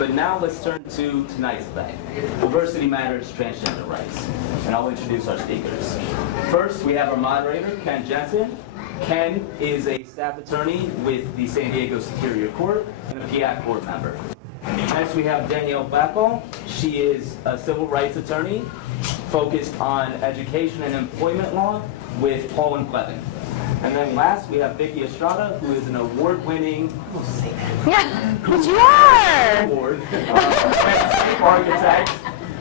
But now let's turn to tonight's event, Diversity Matters, Transgender Rights. And I'll introduce our speakers. First, we have our moderator, Ken Jensen. Ken is a staff attorney with the San Diego Superior Court and a PIAC board member. Next, we have Danielle Blackhall. She is a civil rights attorney focused on education and employment law with Paul and Plevin. And then last, we have Vicki Estrada, who is an award-winning But you are! award architect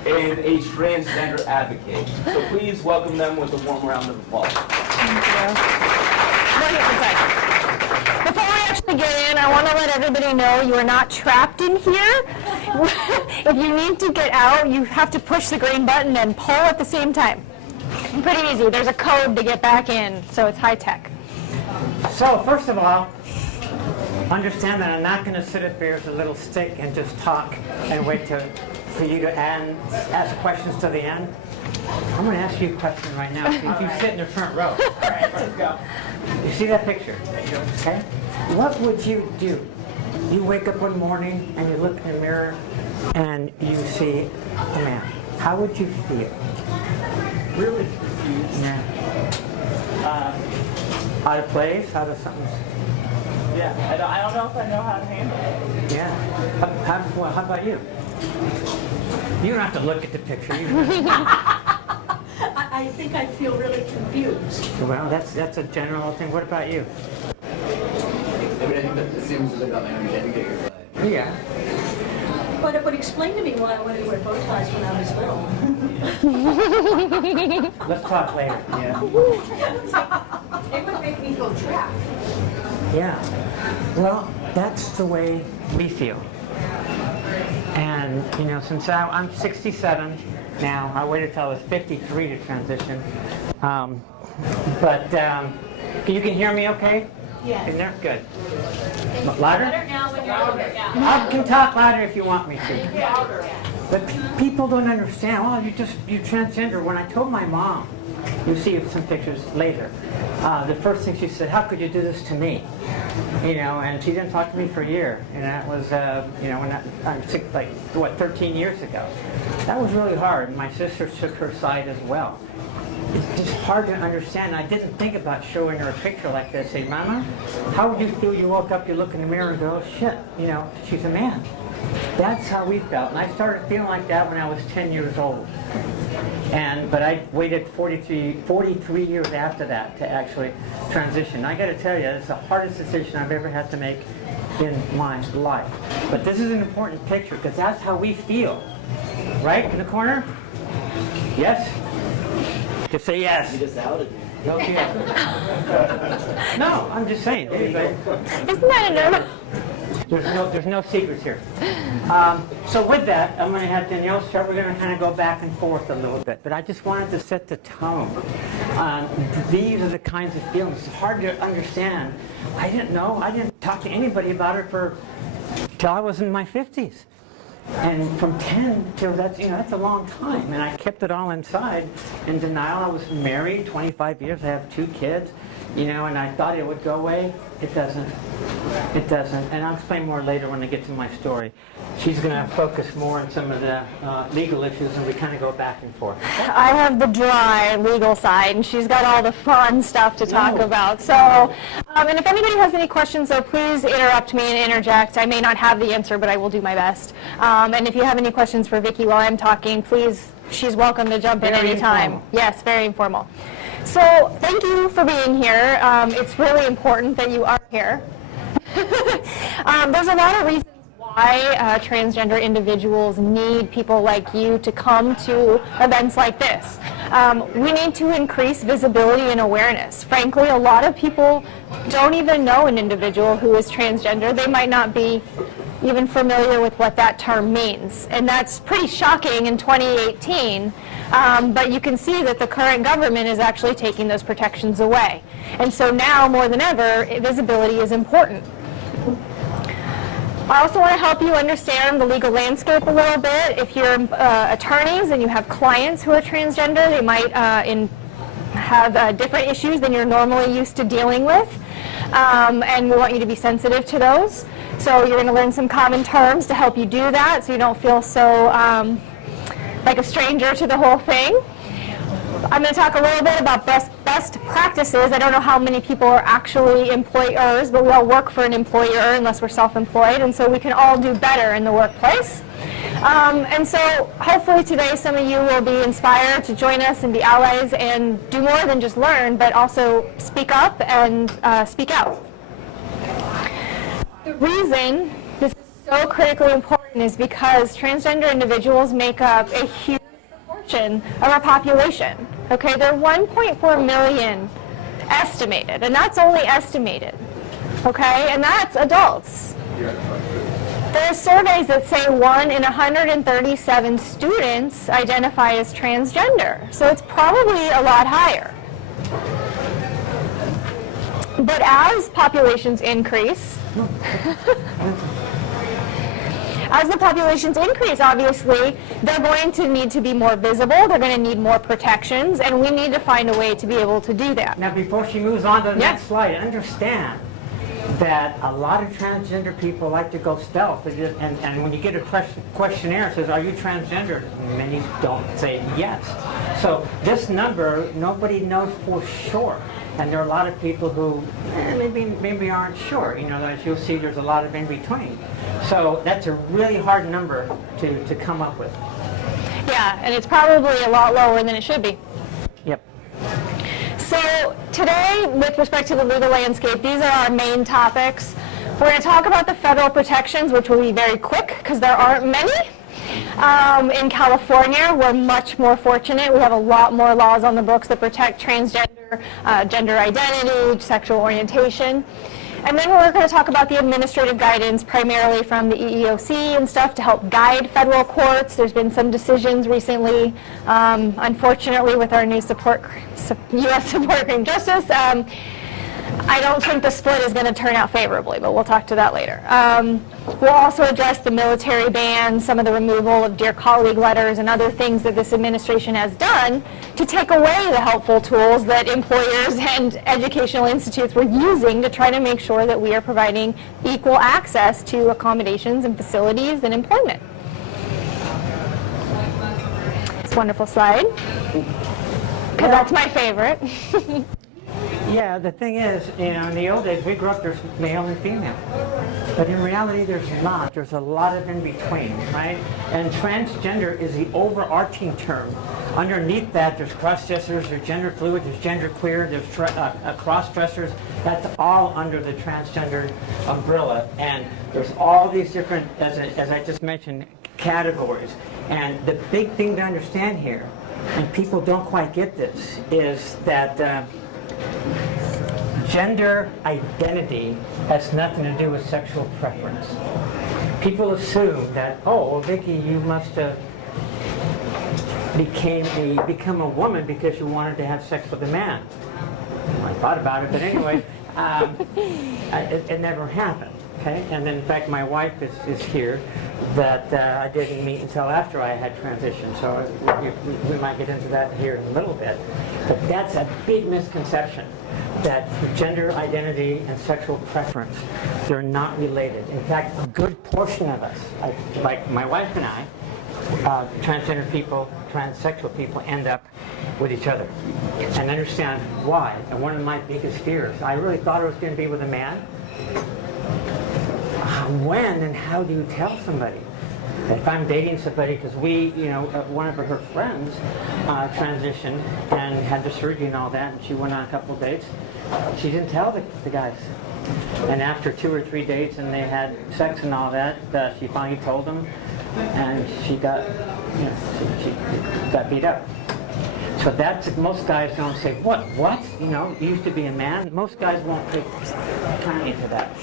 and a transgender advocate. So please welcome them with a warm round of applause. Thank you. Before we actually get in, I want to let everybody know you are not trapped in here. If you need to get out, you have to push the green button and pull at the same time. Pretty easy. There's a code to get back in, so it's high tech. So, first of all, understand that I'm not going to sit up here with a little stick and just talk and wait for you to ask questions to the end. I'm going to ask you a question right now. If you sit in the front row. All right, let's go. You see that picture? Okay? What would you do? You wake up one morning and you look in the mirror and you see a man. How would you feel? Really confused. Yeah. Out of place? Out of something? Yeah, I don't know if I know how to handle it. Yeah. How about you? You don't have to look at the picture. I think I feel really confused. Well, that's a general thing. What about you? I mean, I think that it seems a bit about my understanding here, but... Yeah. But it would explain to me why I wanted to wear bow ties when I was little. Let's talk later. Yeah. It would make me feel trapped. Yeah. Well, that's the way we feel. And, you know, since I'm 67 now, I waited till I was 53 to transition. You can hear me okay? Yes. In there? Good. Louder? Better now when you're older, yeah. I can talk louder if you want me to. But people don't understand. Oh, you're transgender. When I told my mom, you'll see some pictures later, the first thing she said, how could you do this to me? You know, and she didn't talk to me for a year. And that was, you know, when I'm 13 years ago. That was really hard. My sister took her side as well. It's just hard to understand. I didn't think about showing her a picture like this. Say, Mama, how would you feel you woke up, you look in the mirror and go, shit, you know, she's a man. That's how we felt. And I started feeling like that when I was 10 years old. But I waited 43 years after that to actually transition. I got to tell you, it's the hardest decision I've ever had to make in my life. But this is an important picture because that's how we feel. Right in the corner? Yes? Just say yes. You just outed me. Okay. No, I'm just saying. Isn't that a no? There's no secrets here. So with that, I'm going to have Danielle start. We're going to kind of go back and forth a little bit. But I just wanted to set the tone. These are the kinds of feelings. It's hard to understand. I didn't know. I didn't talk to anybody about it till I was in my 50s. And from 10 till that's a long time. And I kept it all inside in denial. I was married 25 years. I have 2 kids. And I thought it would go away. It doesn't. It doesn't. And I'll explain more later when I get to my story. She's going to focus more on some of the legal issues, and we kind of go back and forth. I have the dry legal side, and she's got all the fun stuff to talk about. So, and if anybody has any questions, though, please interrupt me and interject. I may not have the answer, but I will do my best. And if you have any questions for Vicki while I'm talking, please, she's welcome to jump in anytime. Yes, very informal. So thank you for being here. It's really important that you are here. There's a lot of reasons why transgender individuals need people like you to come to events like this. We need to increase visibility and awareness. Frankly, a lot of people don't even know an individual who is transgender. They might not be even familiar with what that term means. And that's pretty shocking in 2018. But you can see that the current government is actually taking those protections away. And so now, more than ever, visibility is important. I also want to help you understand the legal landscape a little bit. If you're attorneys and you have clients who are transgender, they might have different issues than you're normally used to dealing with. And we want you to be sensitive to those. So you're going to learn some common terms to help you do that so you don't feel so like a stranger to the whole thing. I'm going to talk a little bit about best practices. I don't know how many people are actually employers, but we all work for an employer unless we're self-employed, and so we can all do better in the workplace. And so hopefully today some of you will be inspired to join us and be allies and do more than just learn, but also speak up and speak out. The reason this is so critically important is because transgender individuals make up a huge proportion of our population. Okay, they're 1.4 million estimated, and that's only estimated. Okay, and that's adults. There are surveys that say 1 in 137 students identify as transgender, so it's probably a lot higher. But as populations increase, obviously, they're going to need to be more visible, they're going to need more protections, and we need to find a way to be able to do that. Now, before she moves on to the next slide, understand that a lot of transgender people like to go stealth, and when you get a questionnaire that says, are you transgender? Many don't say yes. So this number, nobody knows for sure. And there are a lot of people who maybe aren't sure. You know, as you'll see, there's a lot of in between. So that's a really hard number to come up with. Yeah, and it's probably a lot lower than it should be. Yep. So today, with respect to the legal landscape, these are our main topics. We're going to talk about the federal protections, which will be very quick because there aren't many. In California, we're much more fortunate. We have a lot more laws on the books that protect transgender, gender identity, sexual orientation. And then we're going to talk about the administrative guidance, primarily from the EEOC and stuff, to help guide federal courts. There's been some decisions recently, unfortunately, with our new U.S. Support Criminal Justice. I don't think the split is going to turn out favorably, but we'll talk to that later. We'll also address the military ban, some of the removal of Dear Colleague letters, and other things that this administration has done to take away the helpful tools that employers and educational institutes were using to try to make sure that we are providing equal access to accommodations and facilities and employment. It's a wonderful slide, because that's my favorite. Yeah, the thing is, you know, in the old days, we grew up, there's male and female. But in reality, there's not. There's a lot of in between, right? And transgender is the overarching term. Underneath that, there's cross-dressers, there's gender fluid, there's gender queer, there's cross-dressers. That's all under the transgender umbrella. And there's all these different, as I just mentioned, categories. And the big thing to understand here, and people don't quite get this, is that gender identity has nothing to do with sexual preference. People assume that, oh, well, Vicki, you must have become a woman because you wanted to have sex with a man. I thought about it, but anyway, it never happened. Okay, and then in fact my wife is here that I didn't meet until after I had transitioned, so we might get into that here in a little bit. But that's a big misconception, that gender identity and sexual preference, they're not related. In fact, a good portion of us, like my wife and I, transgender people, transsexual people end up with each other. And understand why. And one of my biggest fears, I really thought I was going to be with a man. When and how do you tell somebody? If I'm dating somebody, because one of her friends transitioned and had the surgery and all that, and she went on a couple of dates, she didn't tell the guys. And after 2 or 3 dates and they had sex and all that, she finally told them, and she got beat up. So that's, most guys don't say, what? You know, you used to be a man. Most guys won't take kindly to that.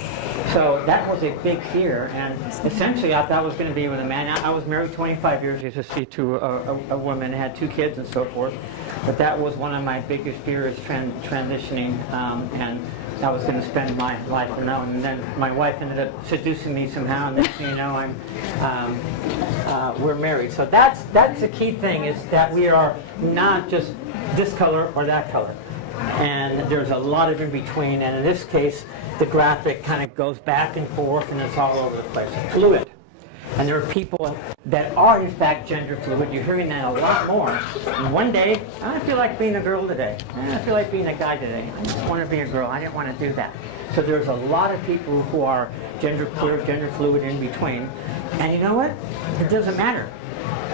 So that was a big fear, and essentially I thought I was going to be with a man. I was married 25 years, as you see, to a woman, had 2 kids and so forth. But that was one of my biggest fears, transitioning, and I was going to spend my life alone. And then my wife ended up seducing me somehow, and next thing you know, we're married. So that's the key thing, is that we are not just this color or that color. and there's a lot of in between, and in this case, the graphic kind of goes back and forth, and it's all over the place. Fluid. And there are people that are, in fact, gender fluid. You're hearing that a lot more. And one day, I feel like being a girl today. I feel like being a guy today. I just want to be a girl. I didn't want to do that. So there's a lot of people who are gender queer, gender fluid in between. And you know what? It doesn't matter.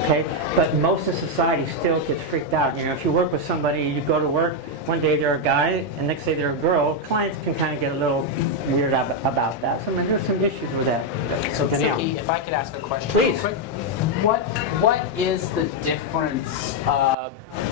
Okay? But most of society still gets freaked out. You know, if you work with somebody, you go to work, one day they're a guy, and next day they're a girl, clients can kind of get a little weird about that. So I mean, there's some issues with that. So, Danielle. Vicki, if I could ask a question Please. real quick. What is the difference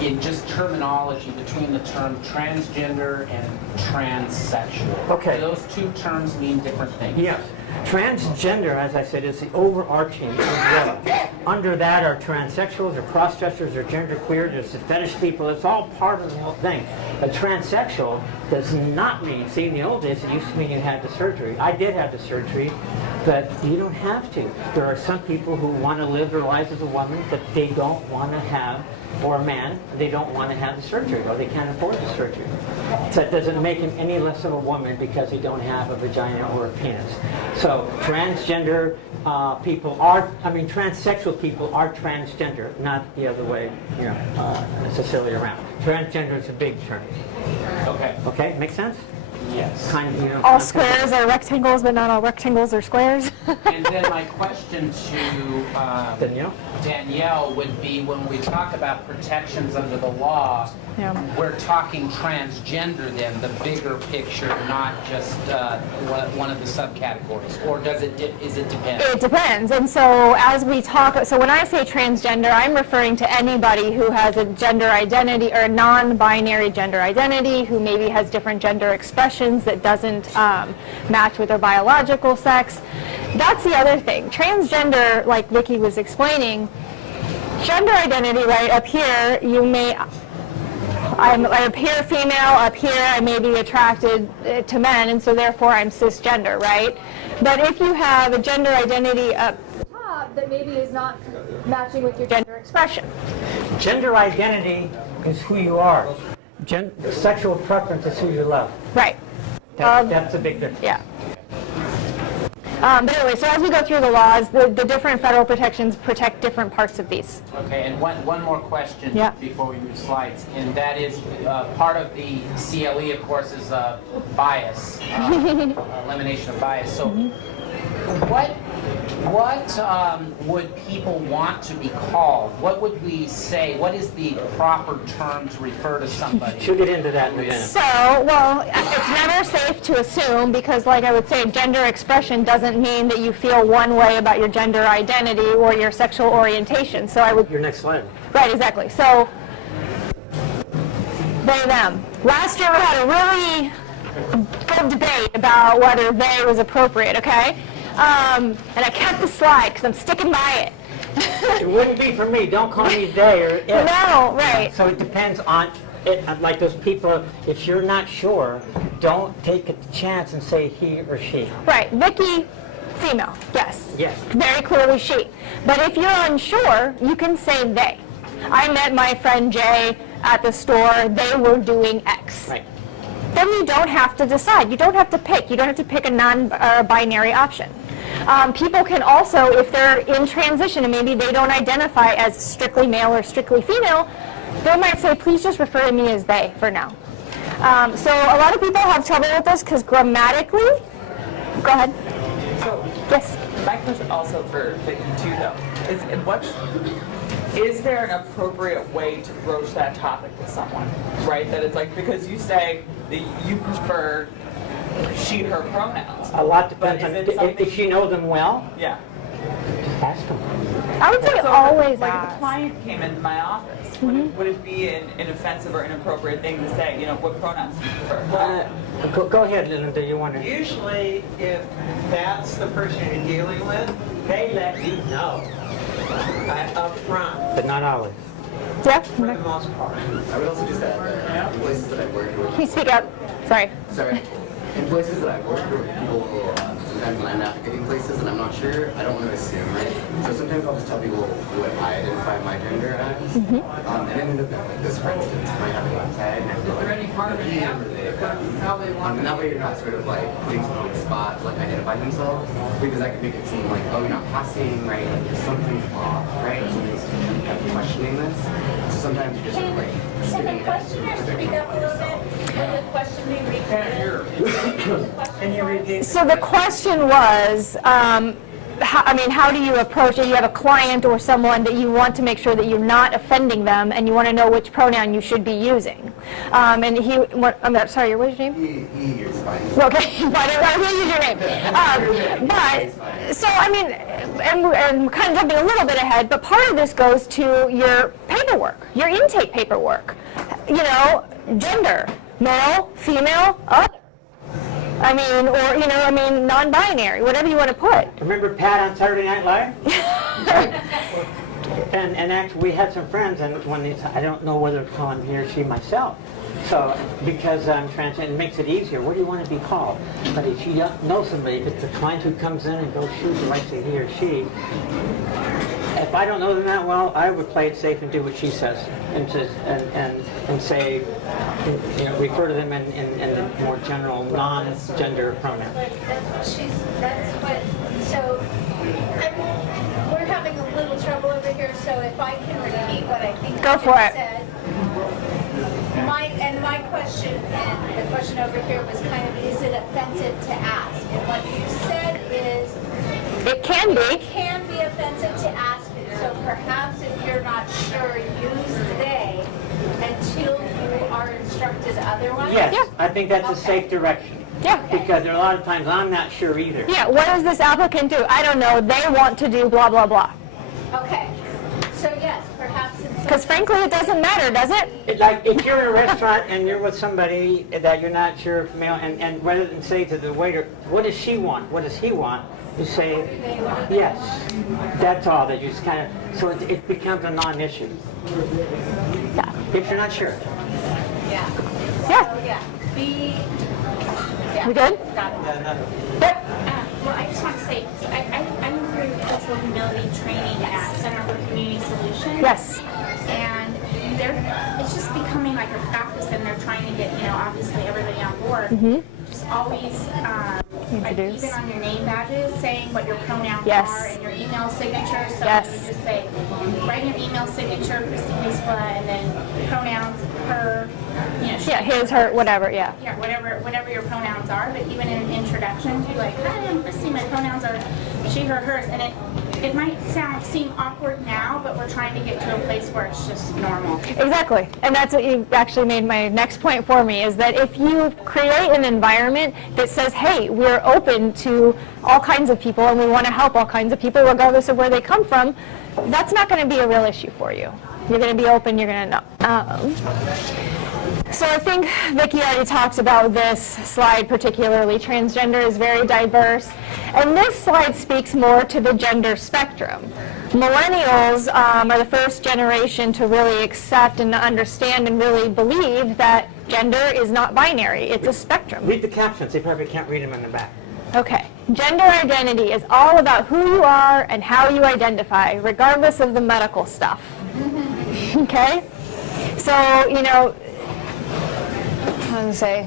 in just terminology between the term transgender and transsexual? Okay. Do those two terms mean different things? Yes. Transgender, as I said, is the overarching umbrella. Under that are transsexuals or cross-dressers or genderqueer, there's the fetish people. It's all part of the whole thing. A transsexual does not mean, see, in the old days it used to mean you had the surgery. I did have the surgery, but you don't have to. There are some people who want to live their lives as a woman, but they don't want to have, or a man, they don't want to have the surgery, or they can't afford the surgery. So it doesn't make him any less of a woman because they don't have a vagina or a penis. So transgender people are, transsexual people are transgender, not the other way, necessarily around. Transgender is a big term. Okay. Okay, make sense? Yes. Kind of, All squares are rectangles, but not all rectangles are squares. And then my question to Danielle would be, when we talk about protections under the law, Yeah. we're talking transgender then, the bigger picture, not just one of the subcategories, or is it depend? It depends. And so as we talk, so when I say transgender, I'm referring to anybody who has a gender identity or a non-binary gender identity, who maybe has different gender expressions that doesn't match with their biological sex. That's the other thing. Transgender, like Vicki was explaining, gender identity, right, up here, you may, I appear female, up here I may be attracted to men, and so therefore I'm cisgender, right? But if you have a gender identity up top that maybe is not matching with your gender expression. Gender identity is who you are. Sexual preference is who you love. Right. That's a big difference. Yeah. But anyway, so as we go through the laws, the different federal protections protect different parts of these. Okay, and one more question Yeah. before we move slides, and that is part of the CLE, of course, is bias, elimination of bias. So what would people want to be called? What would we say? What is the proper term to refer to somebody? She'll get into that in a minute. So, well, it's never safe to assume because, like I would say, gender expression doesn't mean that you feel one way about your gender identity or your sexual orientation. So I would... Your next slide. Right, exactly. So, they, them. Last year we had a really good debate about whether they was appropriate, okay? And I kept the slide because I'm sticking by it. It wouldn't be for me. Don't call me they or it. No, right. So it depends on, like those people, if you're not sure, don't take a chance and say he or she. Right. Vicki, female, yes. Yes. Very clearly she. But if you're unsure, you can say they. I met my friend Jay at the store. They were doing X. Right. Then you don't have to decide. You don't have to pick. You don't have to pick a non-binary option. People can also, if they're in transition and maybe they don't identify as strictly male or strictly female, they might say, please just refer to me as they for now. So a lot of people have trouble with this because grammatically, go ahead. So, Yes. my question also for Vicki too, though, is there an appropriate way to broach that topic with someone, right? That it's like, because you say that you prefer she, her pronouns. A lot depends But on is it something- if you know them well. Yeah. Ask them. I would say So, always like if a ask. client came into my office, would it be an offensive or inappropriate thing to say, what pronouns do you prefer? Go ahead, Linda. You want to? Usually, if that's the person you're dealing with, they let you know up front, But not always. Yeah? for the most part. I would also just add that in places that I've worked with, Can you speak up? Sorry. sorry, in places that I've worked with, people will, sometimes when I'm navigating places and I'm not sure, I don't want to assume, right? So sometimes I'll just tell people what I identify my gender as. And then like this, for instance, might have a website and I go like, he or they. And that way you're not sort of like putting someone on the spot to like identify themselves, because that can make it seem like, oh, you're not passing, right? Like something's off, right? Something's kind of questioning this. So sometimes you just sort of like Can the questioner speak up a little bit? Will the question be repeated? Can you repeat? So the question was, how do you approach it? You have a client or someone that you want to make sure that you're not offending them, and you want to know which pronoun you should be using. I'm sorry, what is your name? he is fine. Okay, but I will use your name. But, so I mean, and kind of jumping a little bit ahead, but part of this goes to your paperwork, your intake paperwork. You know, gender, male, female, other. I mean, non-binary, whatever you want to put. Remember Pat on Saturday Night Live? and actually, we had some friends, and when they, I don't know whether to call him he or she myself. So, because I'm trans, it makes it easier. What do you want to be called? But if you don't know somebody, if it's a client who comes in and goes, shoot, do I say he or she? If I don't know them that well, I would play it safe and do what she says, and say, you know, refer to them in the more general, non-gender pronoun. But so we're having a little trouble over here, so if I can repeat what I think Go I for it. said. My question, and the question over here was kind of, is it offensive to ask? And what you said is, It can be. it can be offensive to ask, so perhaps if you're not sure, use they until you are instructed otherwise? Yes, Yeah. I think that's a Okay. safe direction. Yeah. Because there are a lot of times I'm not sure either. Yeah, what does this applicant do? I don't know. They want to do blah, blah, blah. Okay, so yes, perhaps in some... Because frankly, it doesn't matter, does it? Like if you're in a restaurant and you're with somebody that you're not sure if male, and rather than say to the waiter, what does she want? What does he want? You say, yes. That's all. That you just kind of, so it becomes a non-issue. Yeah. If you're not sure. Yeah. Yeah. So, yeah, be... Yeah. We good? Got it. Yep. Well, I just want to say, I'm through cultural humility training at Center for Community Solutions. Yes. And it's just becoming like a practice, and they're trying to get, obviously everybody on board. Just always, like Introduce. even on your name badges, saying what your pronouns Yes. are and your email signature. So Yes. you just say, write your email signature, Christine Spla, and then pronouns, her, she, Yeah, his, her, whatever, yeah. yeah, whatever your pronouns are, but even in introductions, you're like, hi, I'm Christy, my pronouns are she, her, hers, and it might seem awkward now, but we're trying to get to a place where it's just normal. Exactly. And that's what you actually made my next point for me, is that if you create an environment that says, hey, we're open to all kinds of people and we want to help all kinds of people regardless of where they come from, that's not going to be a real issue for you. You're going to be open, you're going to know. So I think Vicki already talked about this slide particularly. Transgender is very diverse. And this slide speaks more to the gender spectrum. Millennials are the first generation to really accept and understand and really believe that gender is not binary. It's a spectrum. Read the captions. They probably can't read them in the back. Okay. Gender identity is all about who you are and how you identify, regardless of the medical stuff. Okay? So, I was say.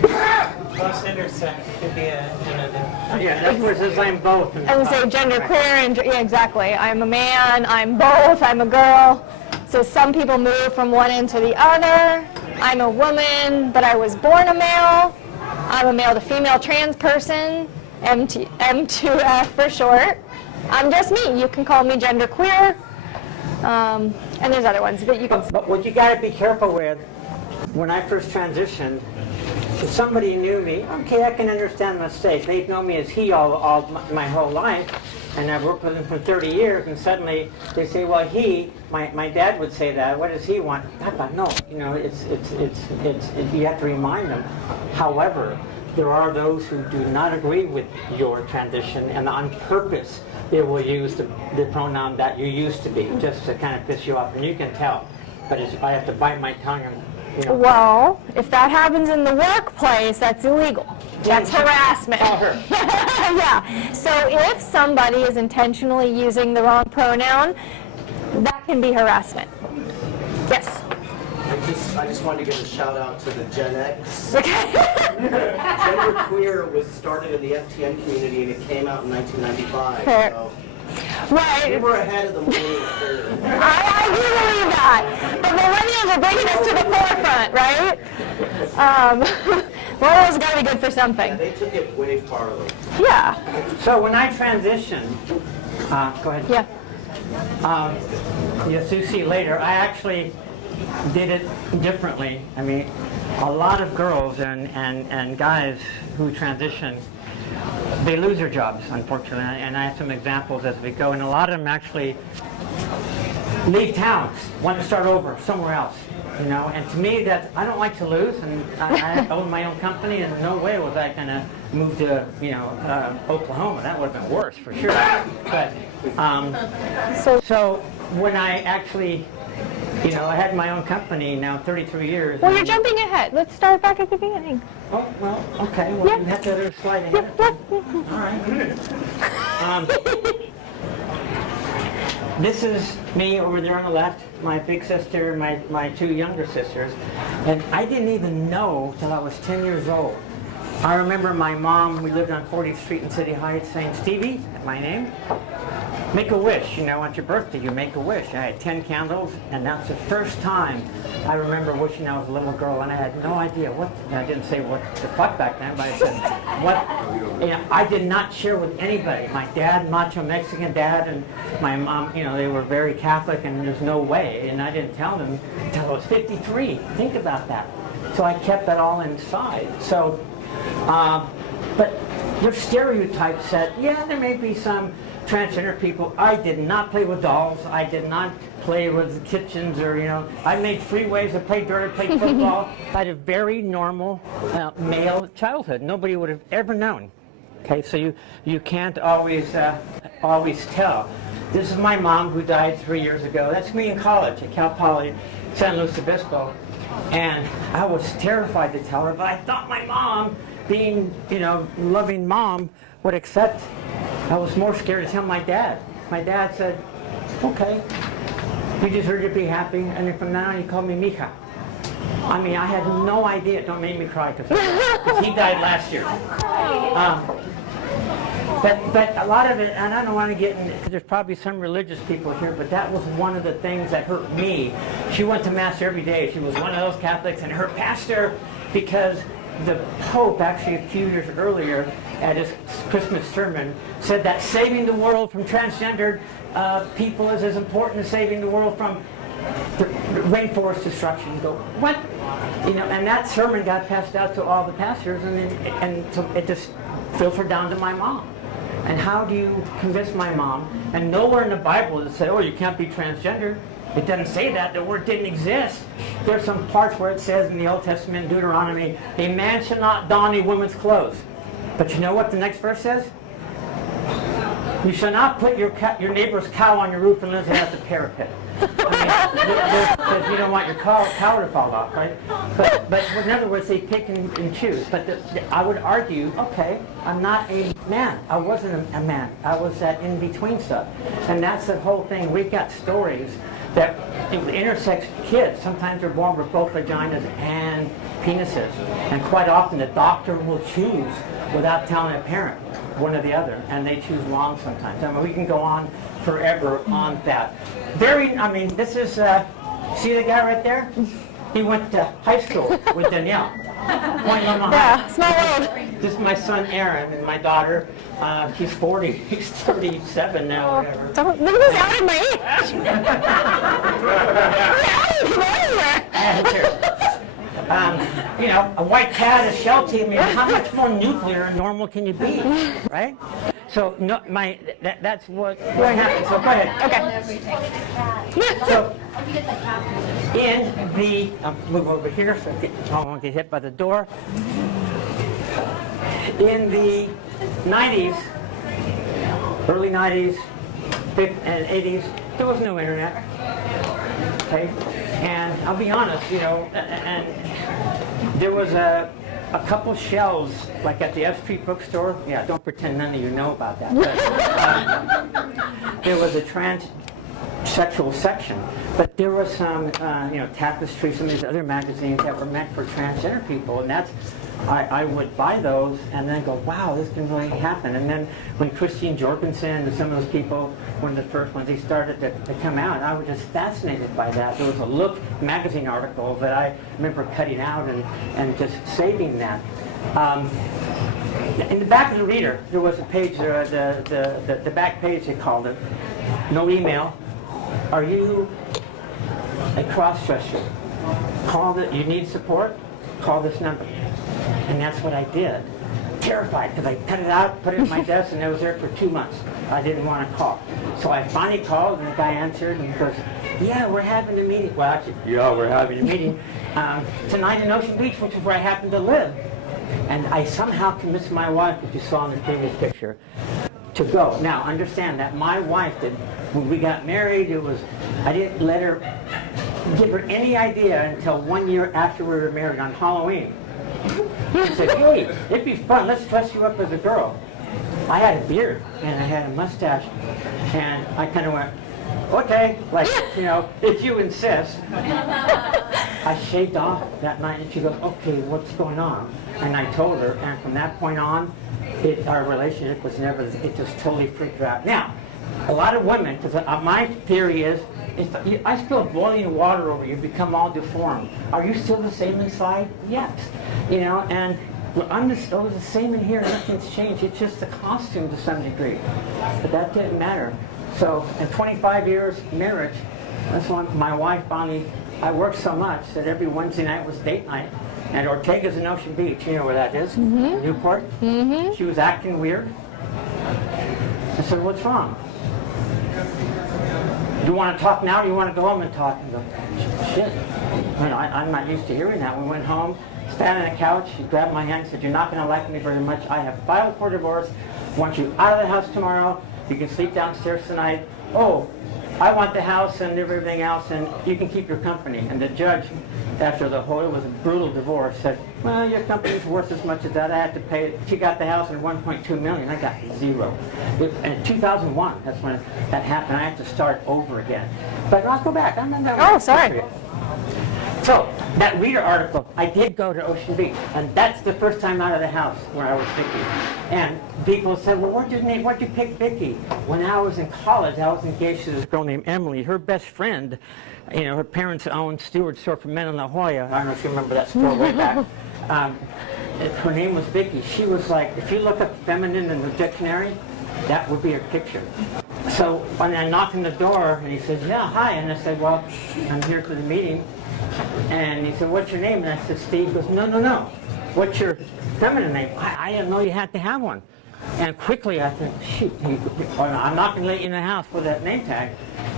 Plus intersex could be Yeah, that's where it says I'm both. I would say gender queer and yeah, exactly. I'm a man, I'm both, I'm a girl. So some people move from one end to the other. I'm a woman, but I was born a male. I'm a male to female trans person, M2F for short. I'm just me. You can call me gender queer. And there's other ones, but you can. But what you got to be careful with, when I first transitioned, if somebody knew me, okay, I can understand the mistake. They've known me as he all my whole life, and I've worked with him for 30 years, and suddenly they say, well, my dad would say that. What does he want? Papa, no, it's you have to remind them. However, there are those who do not agree with your transition, and on purpose they will use the pronoun that you used to be, just to kind of piss you off, and you can tell. But I have to bite my tongue and. Well, if that happens in the workplace, that's illegal. That's harassment. Tell her. Yeah, so if somebody is intentionally using the wrong pronoun, that can be harassment. Yes? I just wanted to give a shout out to the Gen X. Okay. Gender queer was started in the FTN community and it came out in 1995. Fair. So Right. we were ahead of the millennial curve. I do believe that. The millennials are bringing us to the forefront, right? Millennials got to be good for something. Yeah, they took it way farther. Yeah. So when I transitioned, go ahead. Yeah. Yes, you see later, I actually did it differently. I mean, a lot of girls and guys who transition, they lose their jobs, unfortunately, and I have some examples as we go, and a lot of them actually leave town, want to start over somewhere else, you know, and to me, that I don't like to lose, and I own my own company, and no way was I going to move to, you know, Oklahoma. That would have been worse, for sure. But, so when I actually, you know, I had my own company now 33 years. Well, you're jumping ahead. Let's start back at the beginning. Oh, well, okay. Well, Yeah. you have to let her slide ahead. All right. This is me over there on the left, my big sister, my two younger sisters. And I didn't even know till I was 10 years old. I remember my mom, we lived on 40th Street in City Heights, saying, Stevie, my name, make a wish. You know, on your birthday, you make a wish. I had 10 candles, and that's the first time I remember wishing I was a little girl, and I had no idea what, I didn't say what the fuck back then, but I said, what, you know, I did not share with anybody. My dad, macho Mexican dad, and my mom, you know, they were very Catholic, and there's no way, and I didn't tell them until I was 53. Think about that. So I kept that all inside. So, but there's stereotypes that, yeah, there may be some transgender people. I did not play with dolls. I did not play with kitchens or, you know, I made freeways. I played dirt. I played football. I had a very normal male childhood. Nobody would have ever known. Okay, so you can't always tell. This is my mom who died 3 years ago. That's me in college at Cal Poly, San Luis Obispo. And I was terrified to tell her, but I thought my mom, being, you know, loving mom, would accept. I was more scared to tell my dad. My dad said, okay, we just heard you be happy, and then from now on he called me Mija. I mean, I had no idea. Don't make me cry, because he died last year. But a lot of it, and I don't want to get in, because there's probably some religious people here, but that was one of the things that hurt me. She went to Mass every day. She was one of those Catholics, and her pastor, because the Pope, actually a few years earlier, at his Christmas sermon, said that saving the world from transgendered people is as important as saving the world from the rainforest destruction. You go, what? You know, and that sermon got passed out to all the pastors, and so it just filtered down to my mom. And how do you convince my mom? And nowhere in the Bible does it say, oh, you can't be transgender. It doesn't say that. The word didn't exist. There's some parts where it says in the Old Testament, Deuteronomy, a man shall not don a woman's clothes. But you know what the next verse says? You shall not put your neighbor's cow on your roof unless it has a parapet. Because you don't want your cow to fall off, right? But in other words, they pick and choose. But I would argue, okay, I'm not a man. I wasn't a man. I was that in-between stuff. And that's the whole thing. We've got stories that intersex kids, sometimes they're born with both vaginas and penises. And quite often the doctor will choose without telling a parent, one or the other, and they choose wrong sometimes. I mean, we can go on forever on that. I mean, this is, see the guy right there? He went to high school with Danielle. Point Loma High. Yeah, small world. This is my son Aaron, and my daughter, he's 40, he's 37 now, or whatever. Don't, look who's out of my age. You know, a white cat, a shell team, I mean, how much more nuclear and normal can you be, right? So, no, that's what happened. So, go ahead. Okay. So, in the, move over here so I won't get hit by the door. In the 90s, early 90s, and 80s, there was no internet. Okay? And I'll be honest, you know, and there was a couple shelves, like at the F Street bookstore. Yeah, don't pretend none of you know about that. But, there was a transsexual section, but there was some, Tapestry, some of these other magazines that were meant for transgender people, and that's, I would buy those and then go, wow, this can really happen. And then when Christine Jorgensen and some of those people, one of the first ones, they started to come out, I was just fascinated by that. There was a Look magazine article that I remember cutting out and just saving that. In the back of the reader, there was a page, the back page they called it, no email. Are you a cross-dresser? You need support? Call this number. And that's what I did. Terrified, because I cut it out, put it in my desk, and it was there for 2 months. I didn't want to call. So I finally called, and the guy answered, and he goes, yeah, we're having a meeting. Well, actually, yeah, we're having a meeting tonight in Ocean Beach, which is where I happen to live. And I somehow convinced my wife, which you saw in the previous picture, to go. Now, understand that my wife did, when we got married, I didn't give her any idea until 1 year after we were married on Halloween. She said, hey, it'd be fun, let's dress you up as a girl. I had a beard and I had a mustache, and I kind of went, okay, like, if you insist. I shaved off that night, and she goes, okay, what's going on? And I told her, and from that point on, our relationship was never, it just totally freaked her out. Now, a lot of women, because my theory is, if I spill boiling water over you, become all deformed. Are you still the same inside? Yes. And I was the same in here, nothing's changed. It's just the costume to some degree. But that didn't matter. So, in 25 years marriage, that's when my wife finally, I worked so much that every Wednesday night was date night. And Ortega's in Ocean Beach, you know where that is? Mm-hmm. Newport. Mm-hmm. She was acting weird. I said, what's wrong? Do you want to talk now, or do you want to go home and talk? And go, shit. I'm not used to hearing that. We went home, sat on the couch, she grabbed my hand and said, you're not going to like me very much. I have filed for divorce. I want you out of the house tomorrow. You can sleep downstairs tonight. Oh, I want the house and everything else, and you can keep your company. And the judge, after it was a brutal divorce, said, well, your company's worth as much as that. I had to pay it. She got the house and $1.2 million. I got zero. In 2001, that's when that happened. I had to start over again. But I'll go back. Oh, sorry. So, that reader article, I did go to Ocean Beach, and that's the first time out of the house where I was Vicki. And people said, well, what'd you pick Vicki? When I was in college, I was engaged to this girl named Emily. Her best friend, her parents owned Stewart store for men in La Jolla. I don't know if you remember that store way back. Her name was Vicki. She was like, if you look up feminine in the dictionary, that would be her picture. So when I knocked on the door, and he said, yeah, hi. And I said, well, I'm here for the meeting. And he said, what's your name? And I said, Steve. He goes, no. What's your feminine name? I didn't know you had to have one. And quickly I said, shoot, I'm not going to let you in the house with that name tag.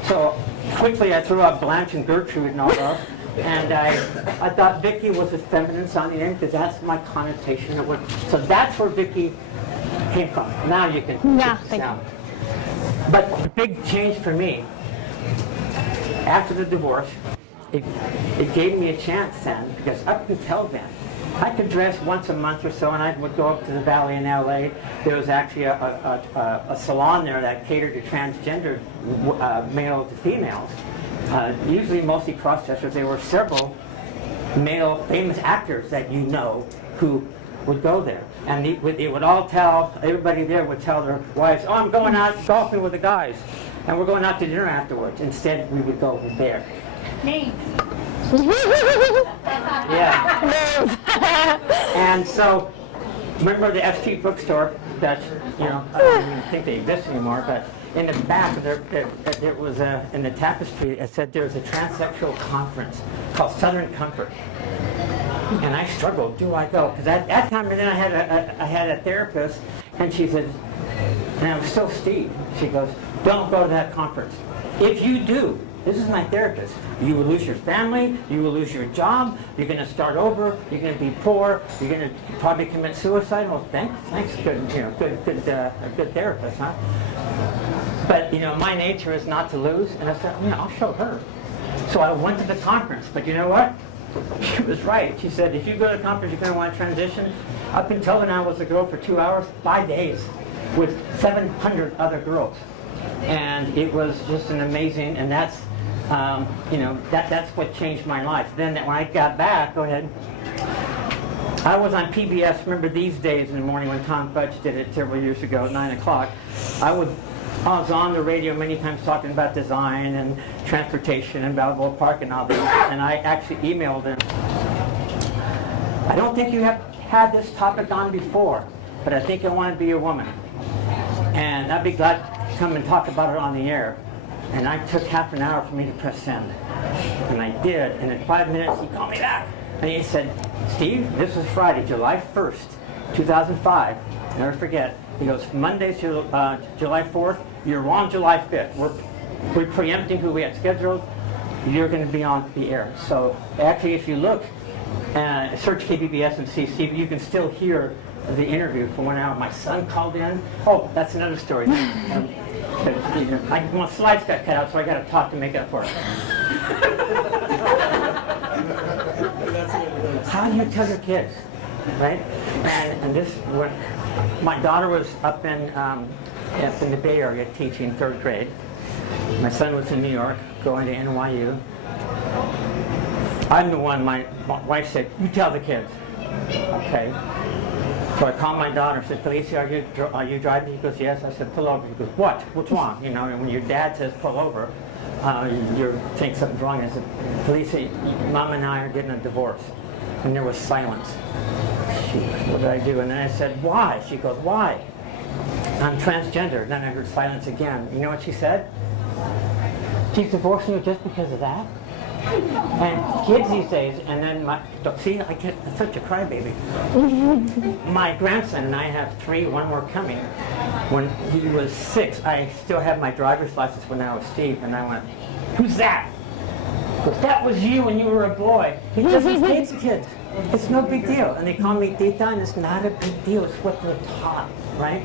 So quickly I threw out Blanche and Gertrude and all those. And I thought Vicki was a feminine sounding name because that's my connotation. So that's where Vicki came from. Now you can sound. But the big change for me, after the divorce, it gave me a chance then, because up until then, I could dress once a month or so, and I would go up to the Valley in LA. There was actually a salon there that catered to transgender male to females. Usually mostly cross-dressers. There were several male famous actors that who would go there. And it would all everybody there would tell their wives, oh, I'm going out golfing with the guys. And we're going out to dinner afterwards. Instead, we would go there. Me. Yeah. And so, remember the F Street bookstore that, I don't even think they exist anymore, but in the back, there was in the tapestry, it said there was a transsexual conference called Southern Comfort. And I struggled, do I go? Because at that time, and then I had a therapist, and she said, and I was still Steve, she goes, don't go to that conference. If you do, this is my therapist, you will lose your family, you will lose your job, you're going to start over, you're going to be poor, you're going to probably commit suicide. Well, thanks, good therapist, huh? But, my nature is not to lose, and I said, I'll show her. So I went to the conference, but you know what? she was right. She said, if you go to a conference, you're going to want to transition. Up until then, I was a girl for 2 hours, 5 days, with 700 other girls. And it was just an amazing, and that's, that's what changed my life. Then when I got back, go ahead. I was on PBS, remember these days in the morning when Tom Fudge did it several years ago at 9 o'clock. I was on the radio many times talking about design and transportation and Balboa Park and all this, and I actually emailed him. I don't think you have had this topic on before, but I think I want to be a woman. And I'd be glad to come and talk about it on the air. And I took half an hour for me to press send. And I did, and in 5 minutes he called me back. And he said, Steve, this is Friday, July 1st, 2005. Never forget. He goes, Monday's July 4th, you're wrong July 5th. We're preempting who we had scheduled. You're going to be on the air. So actually, if you look, search KBBS and see Steve, you can still hear the interview for 1 hour. My son called in. Oh, that's another story. My slides got cut out, so I got to talk to make up for it. How do you tell your kids, right? And this, when my daughter was up in the Bay Area teaching 3rd grade. My son was in New York, going to NYU. I'm the one, my wife said, you tell the kids. Okay. So I called my daughter and said, Felicia, are you driving? She goes, yes. I said, pull over. She goes, what? What's wrong? And when your dad says pull over, you think something's wrong. I said, Felicia, Mom and I are getting a divorce. And there was silence. She goes, what did I do? And then I said, why? She goes, why? I'm transgender. Then I heard silence again. You know what she said? She's divorcing you just because of that? And kids these days, and then I get such a crybaby. My grandson, and I have 3, 1 more coming. When he was 6, I still had my driver's license when I was Steve, and I went, who's that? Because that was you when you were a boy. He doesn't hate kids. It's no big deal. And they call me Tita, and it's not a big deal. It's what they're taught, right?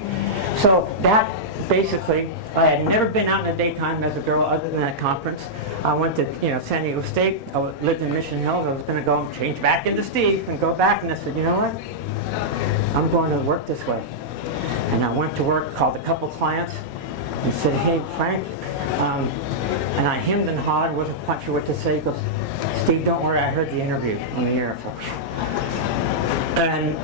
So that basically, I had never been out in the daytime as a girl other than that conference. I went to San Diego State. I lived in Mission Hills. I was going to go and change back into Steve and go back. And I said, you know what? I'm going to work this way. And I went to work, called a couple clients, and said, hey, Frank. And I hemmed and hawed, wasn't quite sure what to say. He goes, Steve, don't worry, I heard the interview on the air. And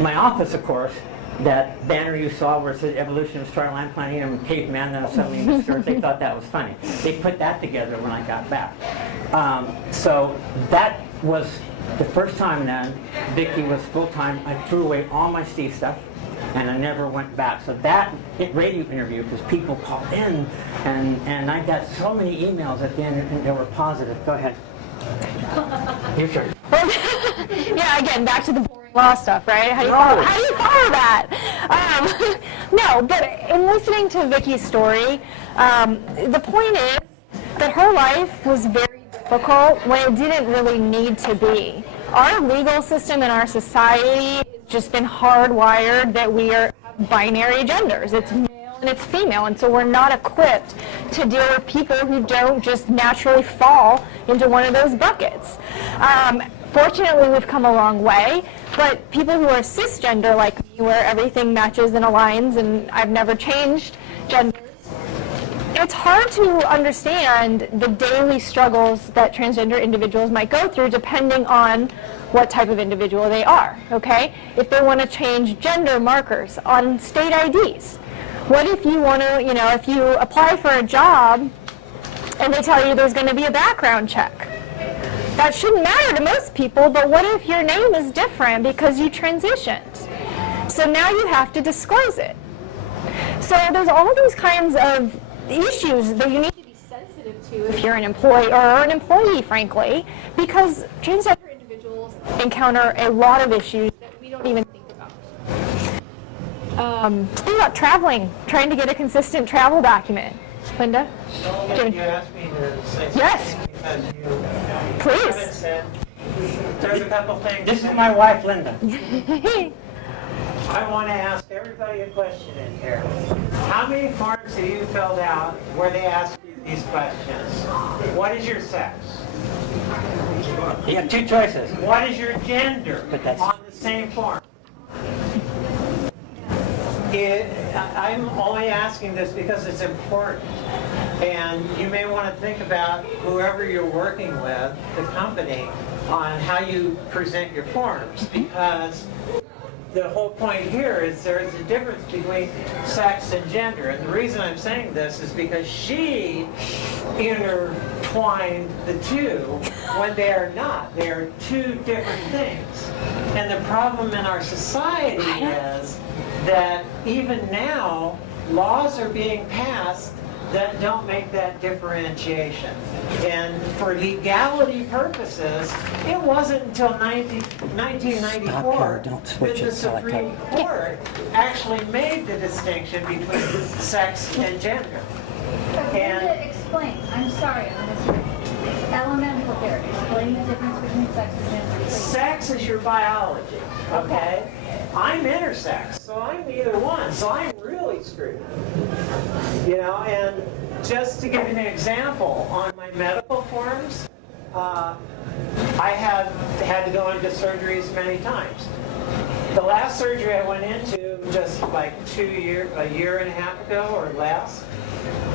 my office, of course, that banner you saw where it said evolution of starting land planting and caveman, then suddenly in the skirt, they thought that was funny. They put that together when I got back. So that was the first time then Vicki was full-time. I threw away all my Steve stuff and I never went back. So that radio interview, because people called in and I got so many emails at the end and they were positive. Go ahead. Your turn. Yeah, again, back to the boring law stuff, right? How do you follow that? No, but in listening to Vicki's story, the point is that her life was very difficult when it didn't really need to be. Our legal system and our society has just been hardwired that we are binary genders. It's male and it's female, and so we're not equipped to deal with people who don't just naturally fall into one of those buckets. Fortunately, we've come a long way, but people who are cisgender like me, where everything matches and aligns and I've never changed genders, it's hard to understand the daily struggles that transgender individuals might go through depending on what type of individual they are, okay? If they want to change gender markers on state IDs, what if you want to, if you apply for a job and they tell you there's going to be a background check? That shouldn't matter to most people, but what if your name is different because you transitioned? So now you have to disclose it. So there's all these kinds of issues that you need to be sensitive to if you're an employee or an employee, frankly, because transgender individuals encounter a lot of issues that we don't even think about. Think about traveling, trying to get a consistent travel document. Linda? You asked me to say something. Yes. Because you Please. haven't said, there's a couple things. This is my wife, Linda. I want to ask everybody a question in here. How many forms have you filled out where they ask you these questions? What is your sex? You have two choices. What is your gender But that's- on the same form? I'm only asking this because it's important. And you may want to think about whoever you're working with, the company, on how you present your forms. Because the whole point here is there is a difference between sex and gender. And the reason I'm saying this is because she intertwined the two when they are not. They are two different things. And the problem in our society is that even now, laws are being passed that don't make that differentiation. And for legality purposes, it wasn't until 1994 don't switch that the it till I Supreme Court actually made the distinction between sex and gender. And Explain, I'm sorry, I'm going to elemental here. Explain the difference between sex and gender. please. sex is your biology, okay? I'm intersex, so I'm either one, so I'm really screwed. You know, and just to give you an example, on my medical forms, I have had to go into surgeries many times. The last surgery I went into just like a year and a half ago or less,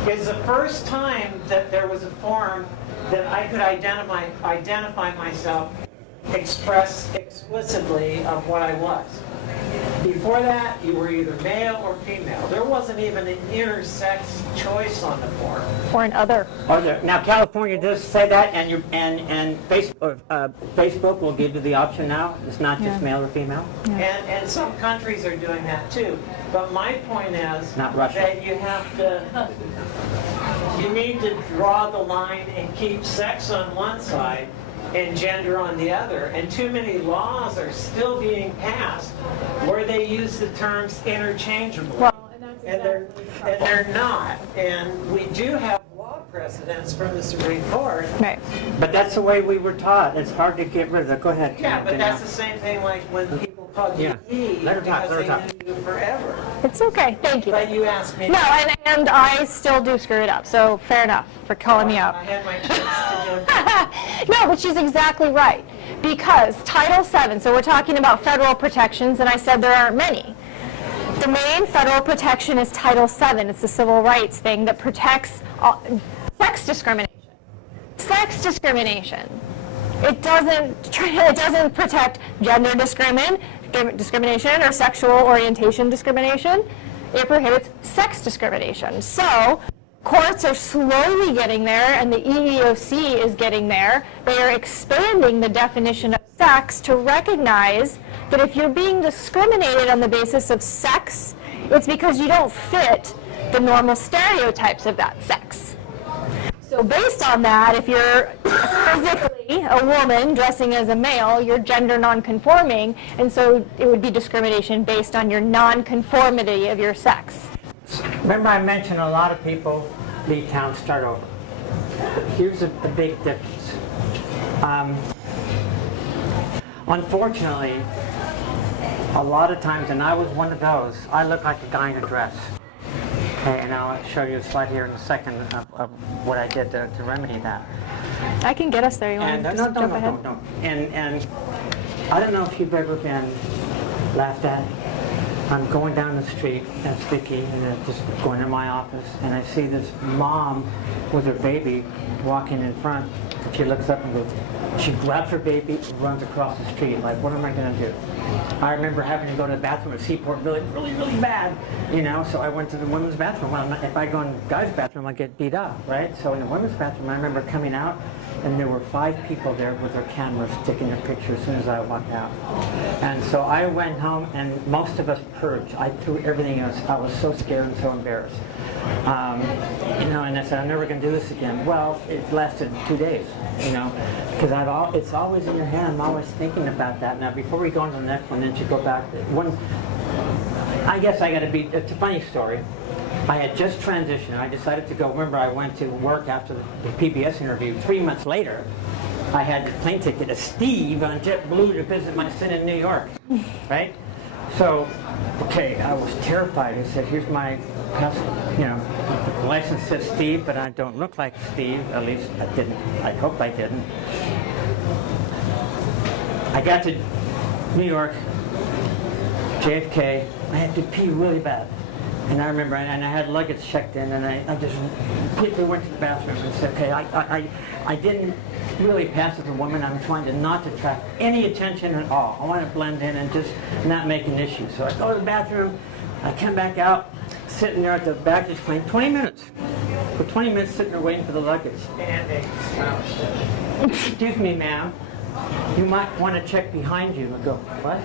is the first time that there was a form that I could identify myself, express explicitly of what I was. Before that, you were either male or female. There wasn't even an intersex choice on the form. Or an other. Now, California does say that, and Facebook will give you the option now. It's not just male or female. And some countries are doing that too. But my point is Not Russia. that you need to draw the line and keep sex on one side and gender on the other. And too many laws are still being passed where they use the terms interchangeably. And they're not. And we do have law precedents from the Supreme Court. Right. But that's the way we were taught. It's hard to get rid of it. Go ahead. Yeah, but Danielle. that's the same thing like when people call you he Let her talk, because let her they knew you forever. It's okay. Thank you. But you asked me. No, and I still do screw it up, so fair enough for calling me out. I had my chance to do No, but she's exactly right. Because Title VII, so we're talking about federal protections, and I said there aren't many. The main federal protection is Title VII. It's the civil rights thing that protects sex discrimination. Sex discrimination. It doesn't protect gender discrimination or sexual orientation discrimination. It prohibits sex discrimination. So courts are slowly getting there, and the EEOC is getting there. They are expanding the definition of sex to recognize that if you're being discriminated on the basis of sex, it's because you don't fit the normal stereotypes of that sex. So based on that, if you're physically a woman dressing as a male, you're gender nonconforming, and so it would be discrimination based on your nonconformity of your sex. Remember I mentioned a lot of people leave town, start over. Here's the big difference. Unfortunately, a lot of times, and I was one of those, I look like a guy in a dress. Okay, and I'll show you a slide here in a second of what I did to remedy that. I can get us there. You want to just jump ahead? No. And I don't know if you've ever been laughed at. I'm going down the street, that's Vicki, and just going to my office, and I see this mom with her baby walking in front. She looks up and goes, she grabs her baby and runs across the street. Like, what am I going to do? I remember having to go to the bathroom at Seaport really bad, you know, so I went to the women's bathroom. Well, if I go in the guy's bathroom, I get beat up, right? So in the women's bathroom, I remember coming out, and there were 5 people there with their cameras taking a picture as soon as I walked out. And so I went home, and most of us purged. I threw everything else. I was so scared and so embarrassed. You know, and I said, I'm never going to do this again. Well, it lasted 2 days, you know, because it's always in your head. I'm always thinking about that. Now, before we go on to the next one, then you go back. I guess I got to be, it's a funny story. I had just transitioned. I decided to go. Remember, I went to work after the PBS interview. 3 months later, I had the plane ticket to Steve on JetBlue to visit my son in New York, right? So, okay, I was terrified. I said, here's my, you know, license says Steve, but I don't look like Steve. At least I didn't. I hope I didn't. I got to New York, JFK. I had to pee really bad. And I remember, and I had luggage checked in, and I just quickly went to the bathroom and said, okay, I didn't really pass as a woman. I'm trying to not to attract any attention at all. I want to blend in and just not make an issue. So I go to the bathroom, I come back out, sitting there at the baggage claim, 20 minutes. For 20 minutes sitting there waiting for the luggage. Excuse me, ma'am. You might want to check behind you. I go, what?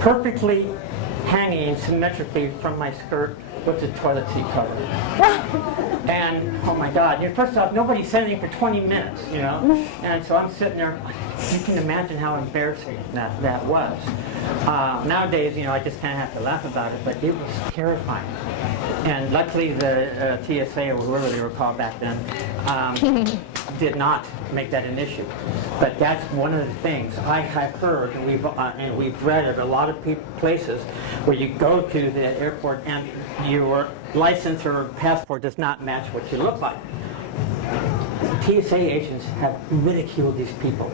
Perfectly hanging symmetrically from my skirt was the toilet seat cover. And, oh my God, first off, nobody said anything for 20 minutes, you know? And so I'm sitting there, you can imagine how embarrassing that was. Nowadays, you know, I just kind of have to laugh about it, but it was terrifying. And luckily the TSA, or whoever they were called back then, did not make that an issue. But that's one of the things I have heard, and we've read at a lot of places where you go to the airport and your license or passport does not match what you look like. TSA agents have ridiculed these people.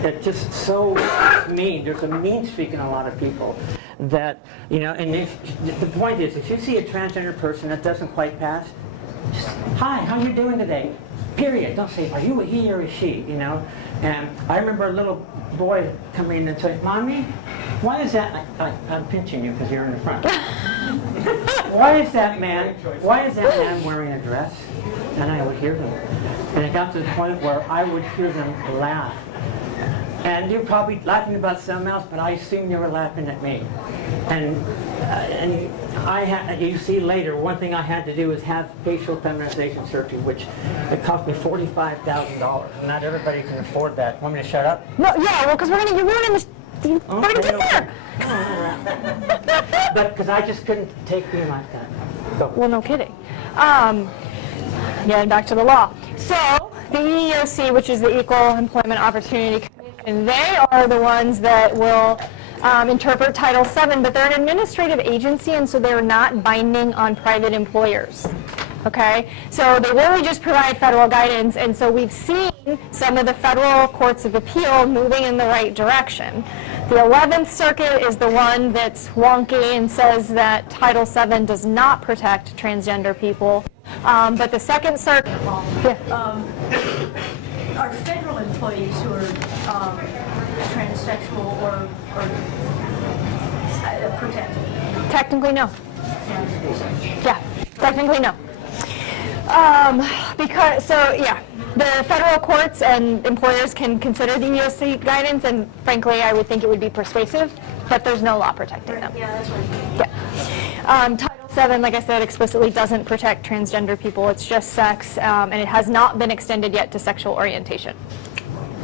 They're just so mean. There's a mean streak in a lot of people that, you know, and the point is, if you see a transgender person that doesn't quite pass, just, hi, how you doing today? Period. Don't say, are you a he or a she, you know? And I remember a little boy coming in and saying, Mommy, why is that, I'm pinching you because you're in the front. Why is that man wearing a dress? And I would hear them. And it got to the point where I would hear them laugh. And they're probably laughing about something else, but I assumed they were laughing at me. And you see later, one thing I had to do was have facial feminization surgery, which it cost me $45,000. And not everybody can afford that. Want me to shut up? No, yeah, well, because we're going to ruin this. We're going to get there. But because I just couldn't take being like that. Go. Well, no kidding. Getting back to the law. So, the EEOC, which is the Equal Employment Opportunity Commission, they are the ones that will interpret Title VII, but they're an administrative agency, and so they're not binding on private employers. Okay? So they really just provide federal guidance, and so we've seen some of the federal courts of appeal moving in the right direction. The 11th Circuit is the one that's wonky and says that Title VII does not protect transgender people. But the Second Circuit, Are federal employees who are transsexual or protected? Technically, no. Yeah, technically, no. The federal courts and employers can consider the EEOC guidance, and frankly, I would think it would be persuasive, but there's no law protecting them. Yeah, that's what Title VII, like I said, explicitly doesn't protect transgender people. It's just sex, and it has not been extended yet to sexual orientation.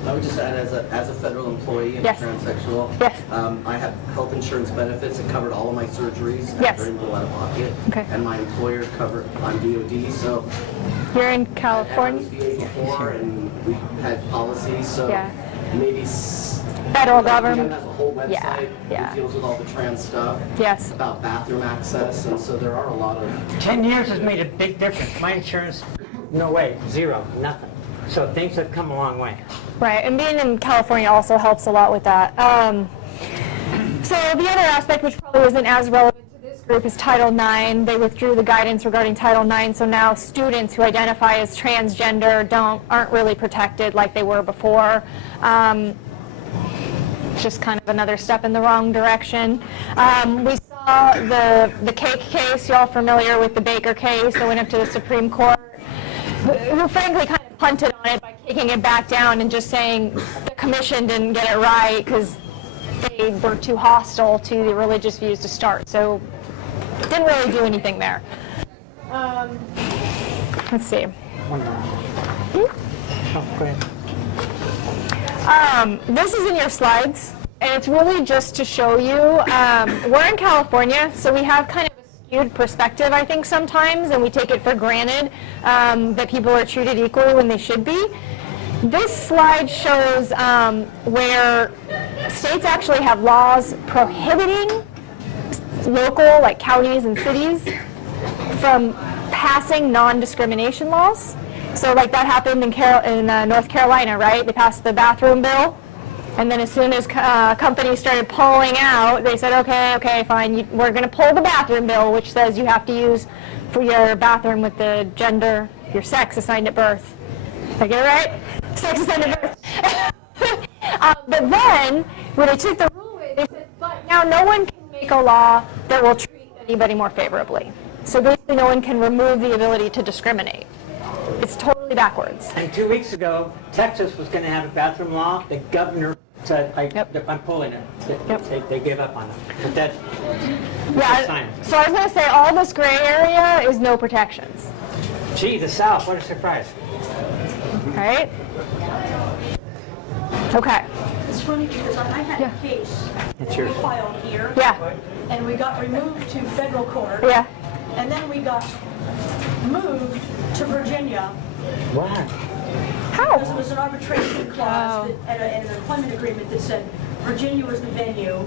I would just add, as a federal employee and Yes. transsexual, Yes. I have health insurance benefits that covered all of my surgeries at Yes. very little out of pocket. Okay. And my employer covered on DOD, so. You're in And I California? was VA before, and we had policies, so Yeah. maybe. Federal DOD government? has a whole website Yeah. that deals with all the trans stuff. Yes. About bathroom access, and so there are a lot of. 10 years has made a big difference. My insurance, no way, zero, nothing. So things have come a long way. Right, and being in California also helps a lot with that. So the other aspect, which probably isn't as relevant to this group, is Title IX. They withdrew the guidance regarding Title IX, so now students who identify as transgender aren't really protected like they were before. Just kind of another step in the wrong direction. We saw the cake case. Y'all familiar with the Baker case that went up to the Supreme Court? Who frankly kind of punted on it by kicking it back down and just saying the commission didn't get it right because they were too hostile to the religious views to start. So didn't really do anything there. Let's see. Oh, go ahead. This is in your slides, and it's really just to show you, we're in California, so we have kind of a skewed perspective, I think, sometimes, and we take it for granted that people are treated equally when they should be. This slide shows where states actually have laws prohibiting local, like counties and cities, from passing non-discrimination laws. So like that happened in North Carolina, right? They passed the bathroom bill. And then as soon as companies started pulling out, they said, okay, fine, we're going to pull the bathroom bill, which says you have to use for your bathroom with the gender, your sex assigned at birth. Did I get it right? Sex assigned at birth. But then, when they took the rule away, they said, but now no one can make a law that will treat anybody more favorably. So basically no one can remove the ability to discriminate. It's totally backwards. And 2 weeks ago, Texas was going to have a bathroom law. The governor said, I'm pulling it. They gave up on it. But that's So I was going to say, all this gray area is no protections. Gee, the South, what a surprise. Right? Okay. It's funny because I had a case we filed here. Yeah. And we got removed to federal court. Yeah. And then we got moved to Virginia. What? How? Because it was an arbitration clause and an employment agreement that said Virginia was the venue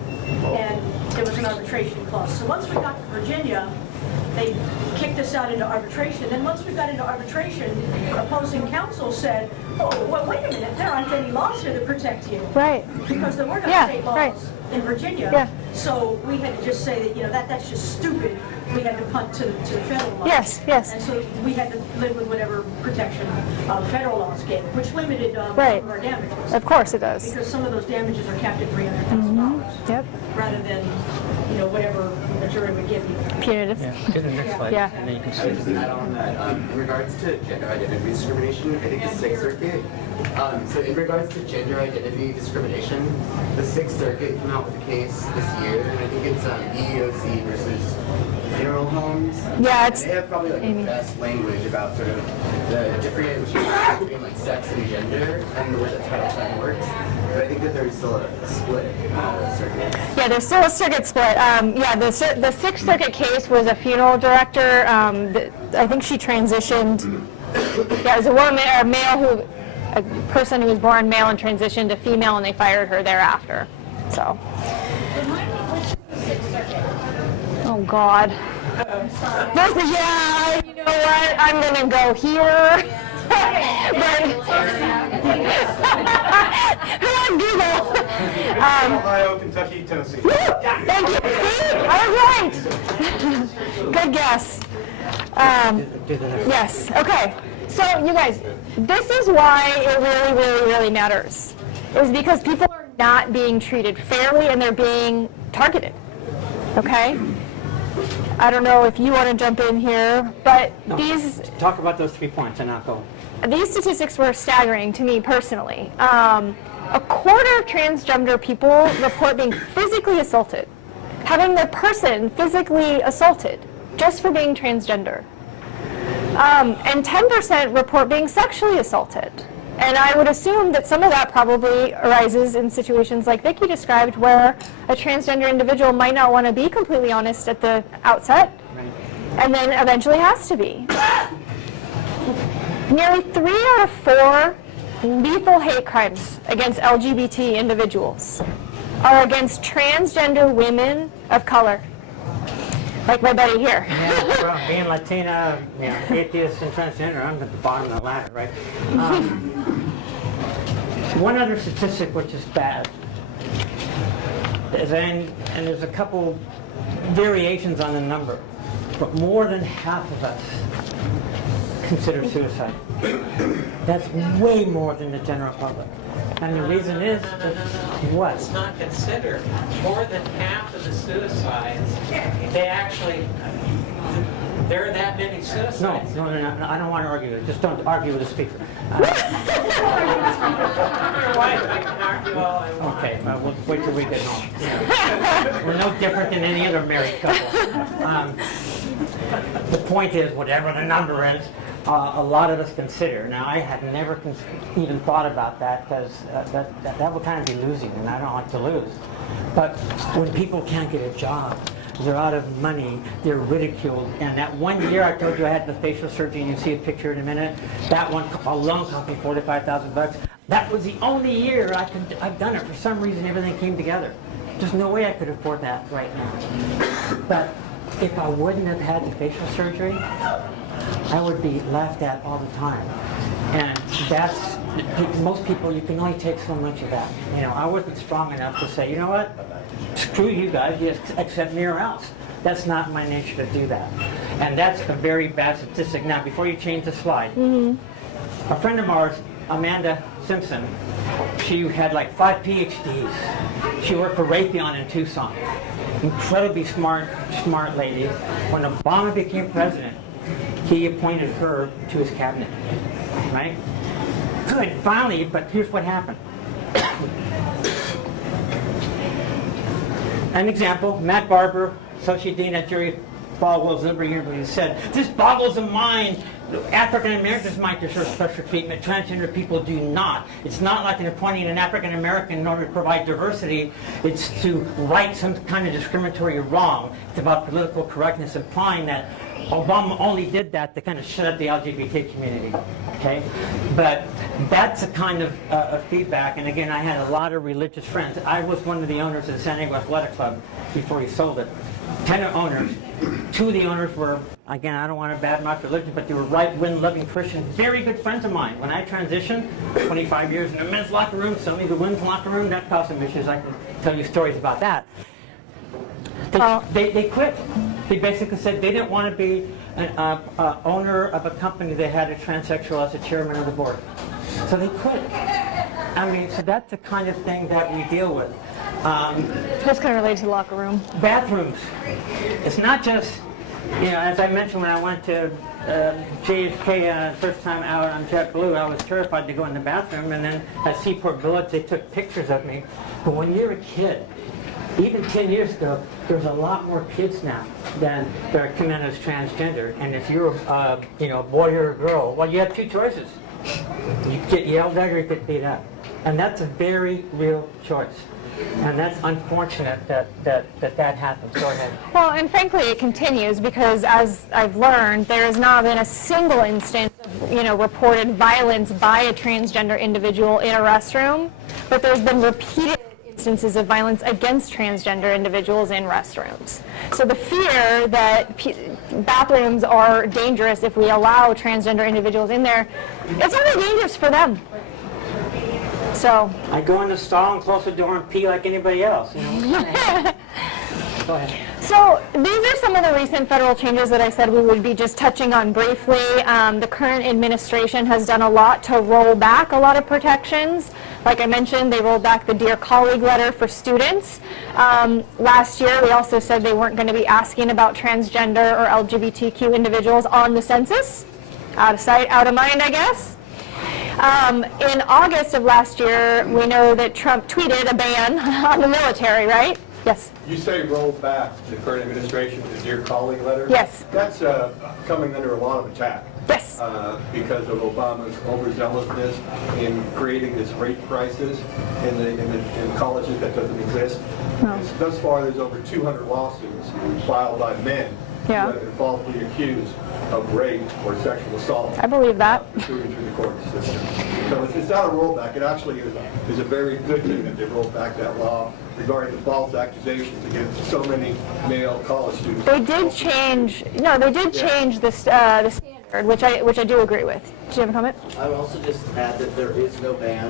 and there was an arbitration clause. So once we got to Virginia, they kicked us out into arbitration. Then once we got into arbitration, opposing counsel said, oh, well, wait a minute, there aren't any laws here that protect you. Right. Because there were no state laws in Virginia. Yeah. So we had to just say that, that's just stupid. We had to punt to the federal laws. Yes. And so we had to live with whatever protection federal laws gave, which limited some of our damages. Of course it does. Because some of those damages are capped at $300,000. Yep. Rather than, whatever the jury would give you. Punitive. Do the next slide. Yeah. And then you can I would just see. add on that, in regards to gender identity discrimination, I think the Sixth Circuit, so in regards to gender identity discrimination, the Sixth Circuit came out with a case this year, and I think it's EEOC versus funeral homes. Yeah, and they have probably the best language about sort of the differentiation between like sex and gender and the way that Title X works. But I think that there's still a split circuit. Yeah, there's still a circuit split. The Sixth Circuit case was a funeral director. I think she transitioned. Yeah, it was a person who was born male and transitioned to female, and they fired her thereafter. So. Oh God. You know what? I'm gonna go here. Ohio, Kentucky, Tennessee. Thank you. See? I was right. Good guess. Yes. Okay. So, you guys, this is why it really, really, really matters. Is because people are not being treated fairly and they're being targeted. Okay? I don't know if you want to jump in here, but Talk about those 3 points and I'll go. These statistics were staggering to me personally. A quarter of transgender people report being physically assaulted, having their person physically assaulted just for being transgender. And 10% report being sexually assaulted. And I would assume that some of that probably arises in situations like Vicki described, where a transgender individual might not want to be completely honest at the outset, and then eventually has to be. Nearly 3 out of 4 lethal hate crimes against LGBT individuals are against transgender women of color, like my buddy here. Yeah, being Latina, atheist and transgender, I'm at the bottom of the ladder, right? One other statistic which is bad, and there's a couple variations on the number, but more than half of us consider suicide. That's way more than the general public. And the reason is, what? It's not considered. More than half of the suicides, there are that many suicides. No, I don't want to argue it. Just don't argue with the speaker. Your wife, I can argue all I want. Okay, we'll wait till we get home. We're no different than any other married couple. The point is, whatever the number is, a lot of us consider. Now, I had never even thought about that because that would kind of be losing, and I don't like to lose. But when people can't get a job, they're out of money, they're ridiculed. And that 1 year I told you I had the facial surgery, and you see a picture in a minute, that one alone cost me $45,000. That was the only year I've done it. For some reason, everything came together. There's no way I could afford that right now. But if I wouldn't have had the facial surgery, I would be laughed at all the time. And that's most people, you can only take so much of that. You know, I wasn't strong enough to say, you know what, screw you guys, just accept me or else. That's not my nature to do that. And that's a very bad statistic. Now, before you change the slide, a friend of ours, Amanda Simpson, she had like 5 PhDs. She worked for Raytheon in Tucson. Incredibly smart lady. When Obama became president, he appointed her to his cabinet, right? Good, finally, but here's what happened. An example, Matt Barber, Associate Dean at Jerry Falwell's Liberty University, said, "This boggles the mind. African Americans might deserve special treatment. Transgender people do not. It's not like appointing an African American in order to provide diversity. It's to right some kind of discriminatory wrong. It's about political correctness, implying that Obama only did that to kind of shut up the LGBT community." Okay, but that's a kind of feedback. And again, I had a lot of religious friends. I was one of the owners of the San Diego Athletic Club before he sold it. 10 owners. 2 of the owners were, again, I don't want to badmouth religion, but they were right-wing loving Christians, very good friends of mine. When I transitioned, 25 years in the men's locker room, suddenly the women's locker room, that caused some issues. I can tell you stories about that. They quit. They basically said they didn't want to be an owner of a company that had a transsexual as the chairman of the board. So they quit. I mean, so that's the kind of thing that we deal with. That's kind of related to the locker room. Bathrooms. It's not just, you know, as I mentioned when I went to JFK first time out on JetBlue, I was terrified to go in the bathroom, and then at Seaport Village they took pictures of me. But when you're a kid, even 10 years ago, there's a lot more kids now that are coming out as transgender. And if you're a boy or a girl, well, you have 2 choices. You get yelled at or you get beat up. And that's a very real choice. And that's unfortunate that happens. Go ahead. Well, and frankly, it continues because, as I've learned, there has not been a single instance of, reported violence by a transgender individual in a restroom, but there's been repeated instances of violence against transgender individuals in restrooms. So the fear that bathrooms are dangerous if we allow transgender individuals in there, it's only dangerous for them. So I go in the stall and close the door and pee like anybody else. You know? Go ahead. So these are some of the recent federal changes that I said we would be just touching on briefly. The current administration has done a lot to roll back a lot of protections. Like I mentioned, they rolled back the Dear Colleague letter for students. Last year, we also said they weren't going to be asking about transgender or LGBTQ individuals on the census. Out of sight, out of mind, I guess. In August of last year, we know that Trump tweeted a ban on the military, right? Yes. You say roll back the current administration, the Dear Colleague letter? Yes. That's coming under a lot of attack. Yes. Because of Obama's overzealousness in creating this rape crisis in colleges that doesn't exist. No. Thus far, there's over 200 lawsuits filed by men who have been falsely accused of rape or sexual assault. I believe that. Through the court system. So it's not a rollback. It actually is a very good thing that they rolled back that law regarding the false accusations against so many male college students. They did change. No, they did change the standard, which I do agree with. Do you have a comment? I would also just add that there is no ban.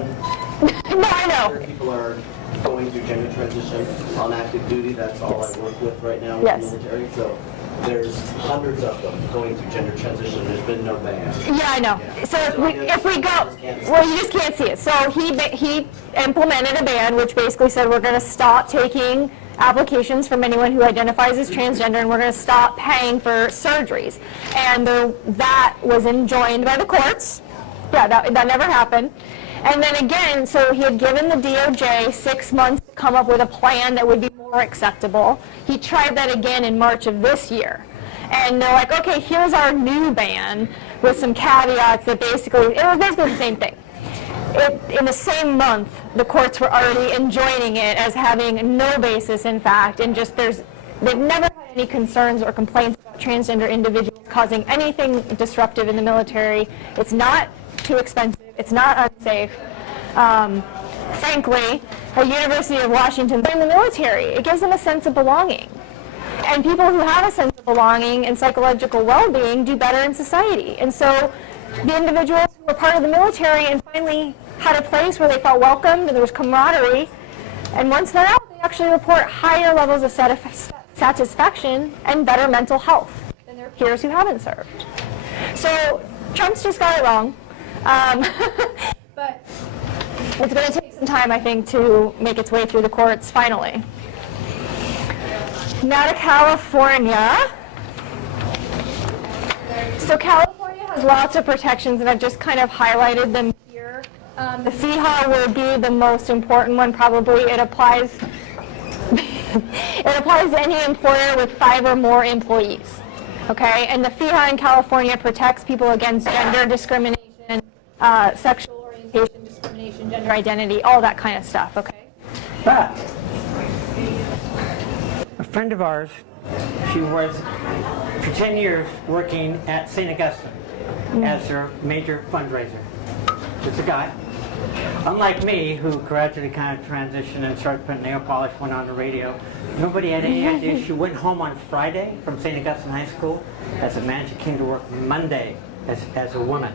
No, I know. People are going through gender transition on active duty. That's all I work with right now with Yes. the military. So there's hundreds of them going through gender transition. There's been no ban. Yeah, I know. So if we go, well, you just can't see it. So he implemented a ban, which basically said we're going to stop taking applications from anyone who identifies as transgender, and we're going to stop paying for surgeries. And that was enjoined by the courts. Yeah, that never happened. And then again, so he had given the DOJ 6 months to come up with a plan that would be more acceptable. He tried that again in March of this year. And they're like, okay, here's our new ban with some caveats that basically, it was basically the same thing. In the same month, the courts were already enjoining it as having no basis in fact, and just they've never had any concerns or complaints about transgender individuals causing anything disruptive in the military. It's not too expensive. It's not unsafe. Frankly, at University of Washington, they're in the military. It gives them a sense of belonging. And people who have a sense of belonging and psychological well-being do better in society. And so the individuals who were part of the military and finally had a place where they felt welcomed and there was camaraderie. And once they're out, they actually report higher levels of satisfaction and better mental health than their peers who haven't served. So Trump's just got it wrong. But it's going to take some time, I think, to make its way through the courts finally. Now to California. So California has lots of protections, and I've just kind of highlighted them here. The FEHA would be the most important one, probably. It applies to any employer with 5 or more employees. Okay, and the FEHA in California protects people against gender discrimination, sexual orientation discrimination, gender identity, all that kind of stuff. Okay. But a friend of ours, she was for 10 years working at St. Augustine as their major fundraiser. Just a guy. Unlike me, who gradually kind of transitioned and started putting nail polish, went on the radio, nobody had any idea. She went home on Friday from St. Augustine High School as a man. She came to work Monday as a woman.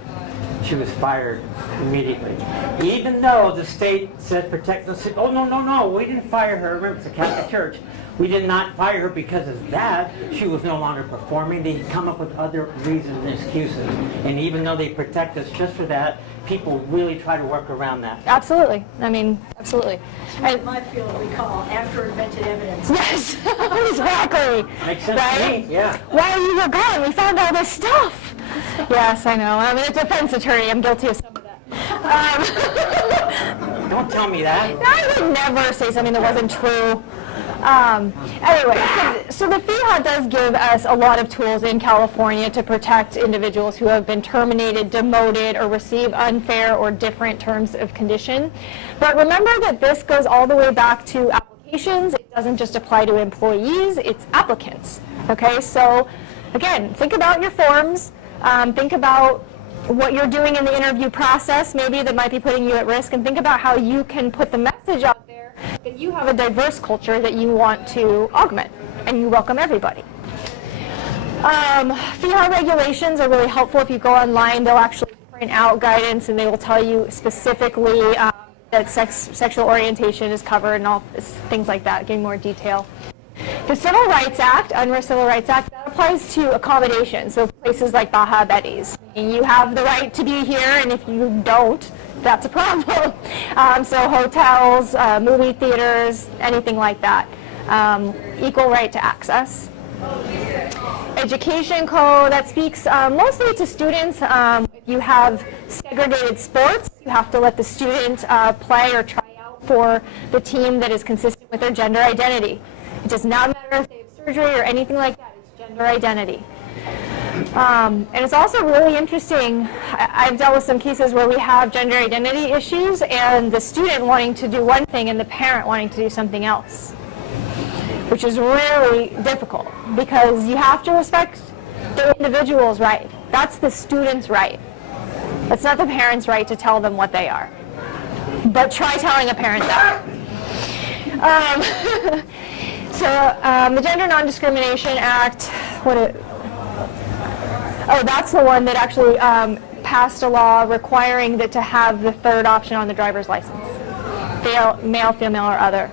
She was fired immediately. Even though the state said protect us, oh no, we didn't fire her. Remember, it's a Catholic church. We did not fire her because of that. She was no longer performing. They come up with other reasons and excuses. And even though they protect us just for that, people really try to work around that. Absolutely. I mean, absolutely. And my field we call after invented evidence. Yes, exactly. Makes sense to me, yeah. While you were gone, we found all this stuff. Yes, I know. I'm a defense attorney. I'm guilty of some of that. Don't tell me that. I would never say something that wasn't true. Anyway, so the FEHA does give us a lot of tools in California to protect individuals who have been terminated, demoted, or receive unfair or different terms of condition. But remember that this goes all the way back to applications. It doesn't just apply to employees, it's applicants. Okay, so again, think about your forms, think about what you're doing in the interview process, maybe that might be putting you at risk, and think about how you can put the message out there that you have a diverse culture that you want to augment, and you welcome everybody. FEHA regulations are really helpful. If you go online, they'll actually print out guidance, and they will tell you specifically that sexual orientation is covered and all things like that, getting more detail. The Civil Rights Act, UNRRA Civil Rights Act, that applies to accommodation, so places like Baja Betty's. You have the right to be here, and if you don't, that's a problem. So hotels, movie theaters, anything like that. Equal right to access. Education code, that speaks mostly to students. If you have segregated sports, you have to let the student play or try out for the team that is consistent with their gender identity. It does not matter if they have surgery or anything like that. It's gender identity. And it's also really interesting. I've dealt with some cases where we have gender identity issues and the student wanting to do one thing and the parent wanting to do something else, which is really difficult because you have to respect the individual's right. That's the student's right. That's not the parent's right to tell them what they are. But try telling a parent that. The Gender Non-Discrimination Act, that's the one that actually passed a law requiring that to have the third option on the driver's license, male, female, or other.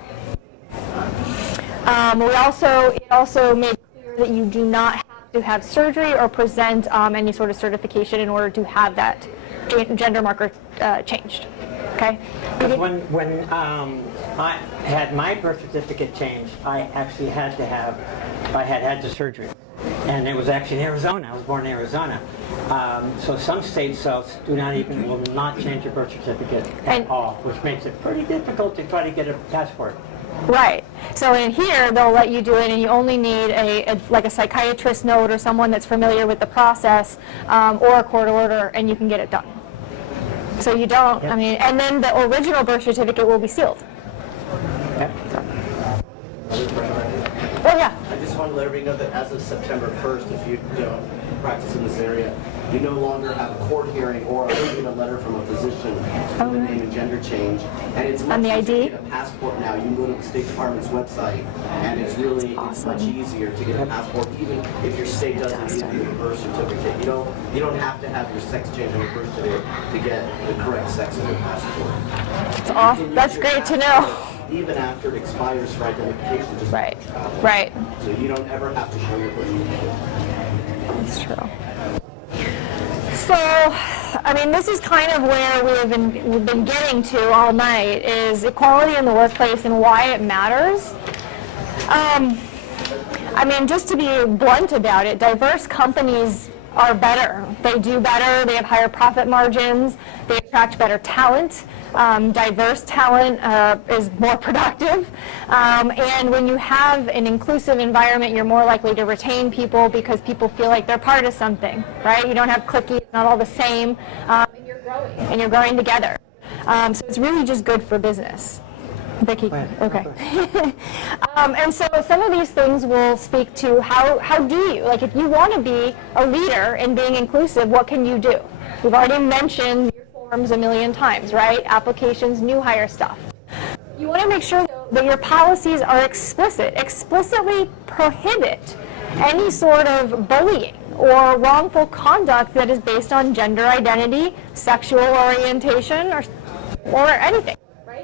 It also made clear that you do not have to have surgery or present any sort of certification in order to have that gender marker changed. Okay. When I had my birth certificate changed, I actually had the surgery. And it was actually in Arizona. I was born in Arizona. So some states will not change your birth certificate at all, which makes it pretty difficult to try to get a passport. Right. So in here, they'll let you do it, and you only need a psychiatrist note or someone that's familiar with the process, or a court order, and you can get it done. So you don't, Yep. And then the original birth certificate will be sealed. Yep. Oh, yeah. I just want to let everybody know that as of September 1st, if you don't practice in this area, You no longer have a court hearing or even a letter from a physician with a name and gender change. And it's much On the easier ID? to get a passport now. You can go to the State Department's website, and it's really it's much easier to get a passport, even if your state doesn't give you a birth certificate. You don't have to have your sex change on your birth certificate to get the correct sex on your passport. It's awesome. That's great to know. Even after it expires for identification, just Right. travel. Right. So you don't ever have to show your birth certificate. That's true. So, I mean, this is kind of where we've been getting to all night, is equality in the workplace and why it matters. I mean, just to be blunt about it, diverse companies are better. They do better, they have higher profit margins, they attract better talent. Diverse talent is more productive. And when you have an inclusive environment, you're more likely to retain people because people feel like they're part of something, right? You don't have cliquies, it's not all the same, and you're growing together. So it's really just good for business. Vicki, okay. And so some of these things will speak to how do you, like if you want to be a leader in being inclusive, what can you do? We've already mentioned your forms a million times, right? Applications, new hire stuff. You want to make sure that your policies are explicitly prohibit any sort of bullying or wrongful conduct that is based on gender identity, sexual orientation, or anything.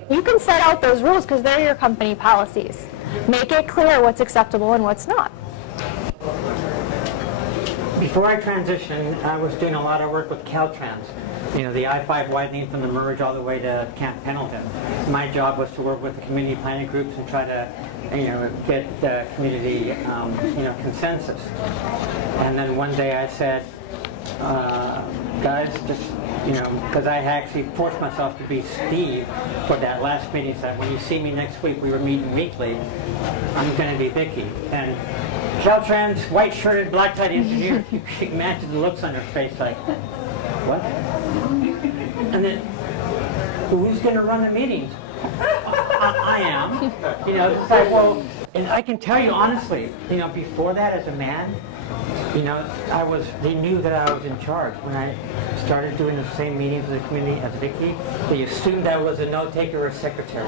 You can set out those rules because they're your company policies. Make it clear what's acceptable and what's not. Before I transitioned, I was doing a lot of work with Caltrans. You know, the I-5 widening from the merge all the way to Camp Pendleton. My job was to work with the community planning groups and try to, get the community, consensus. And then one day I said, guys, just, because I actually forced myself to be Steve for that last meeting, said, when you see me next week, we were meeting weekly, I'm going to be Vicki. And Caltrans, white-shirted, black-tied engineer, you can imagine the looks on her face like, what? And then, who's going to run the meetings? I am. It's like, well, and I can tell you honestly, before that as a man, they knew that I was in charge. When I started doing the same meetings with the community as Vicki, they assumed I was a note taker or a secretary.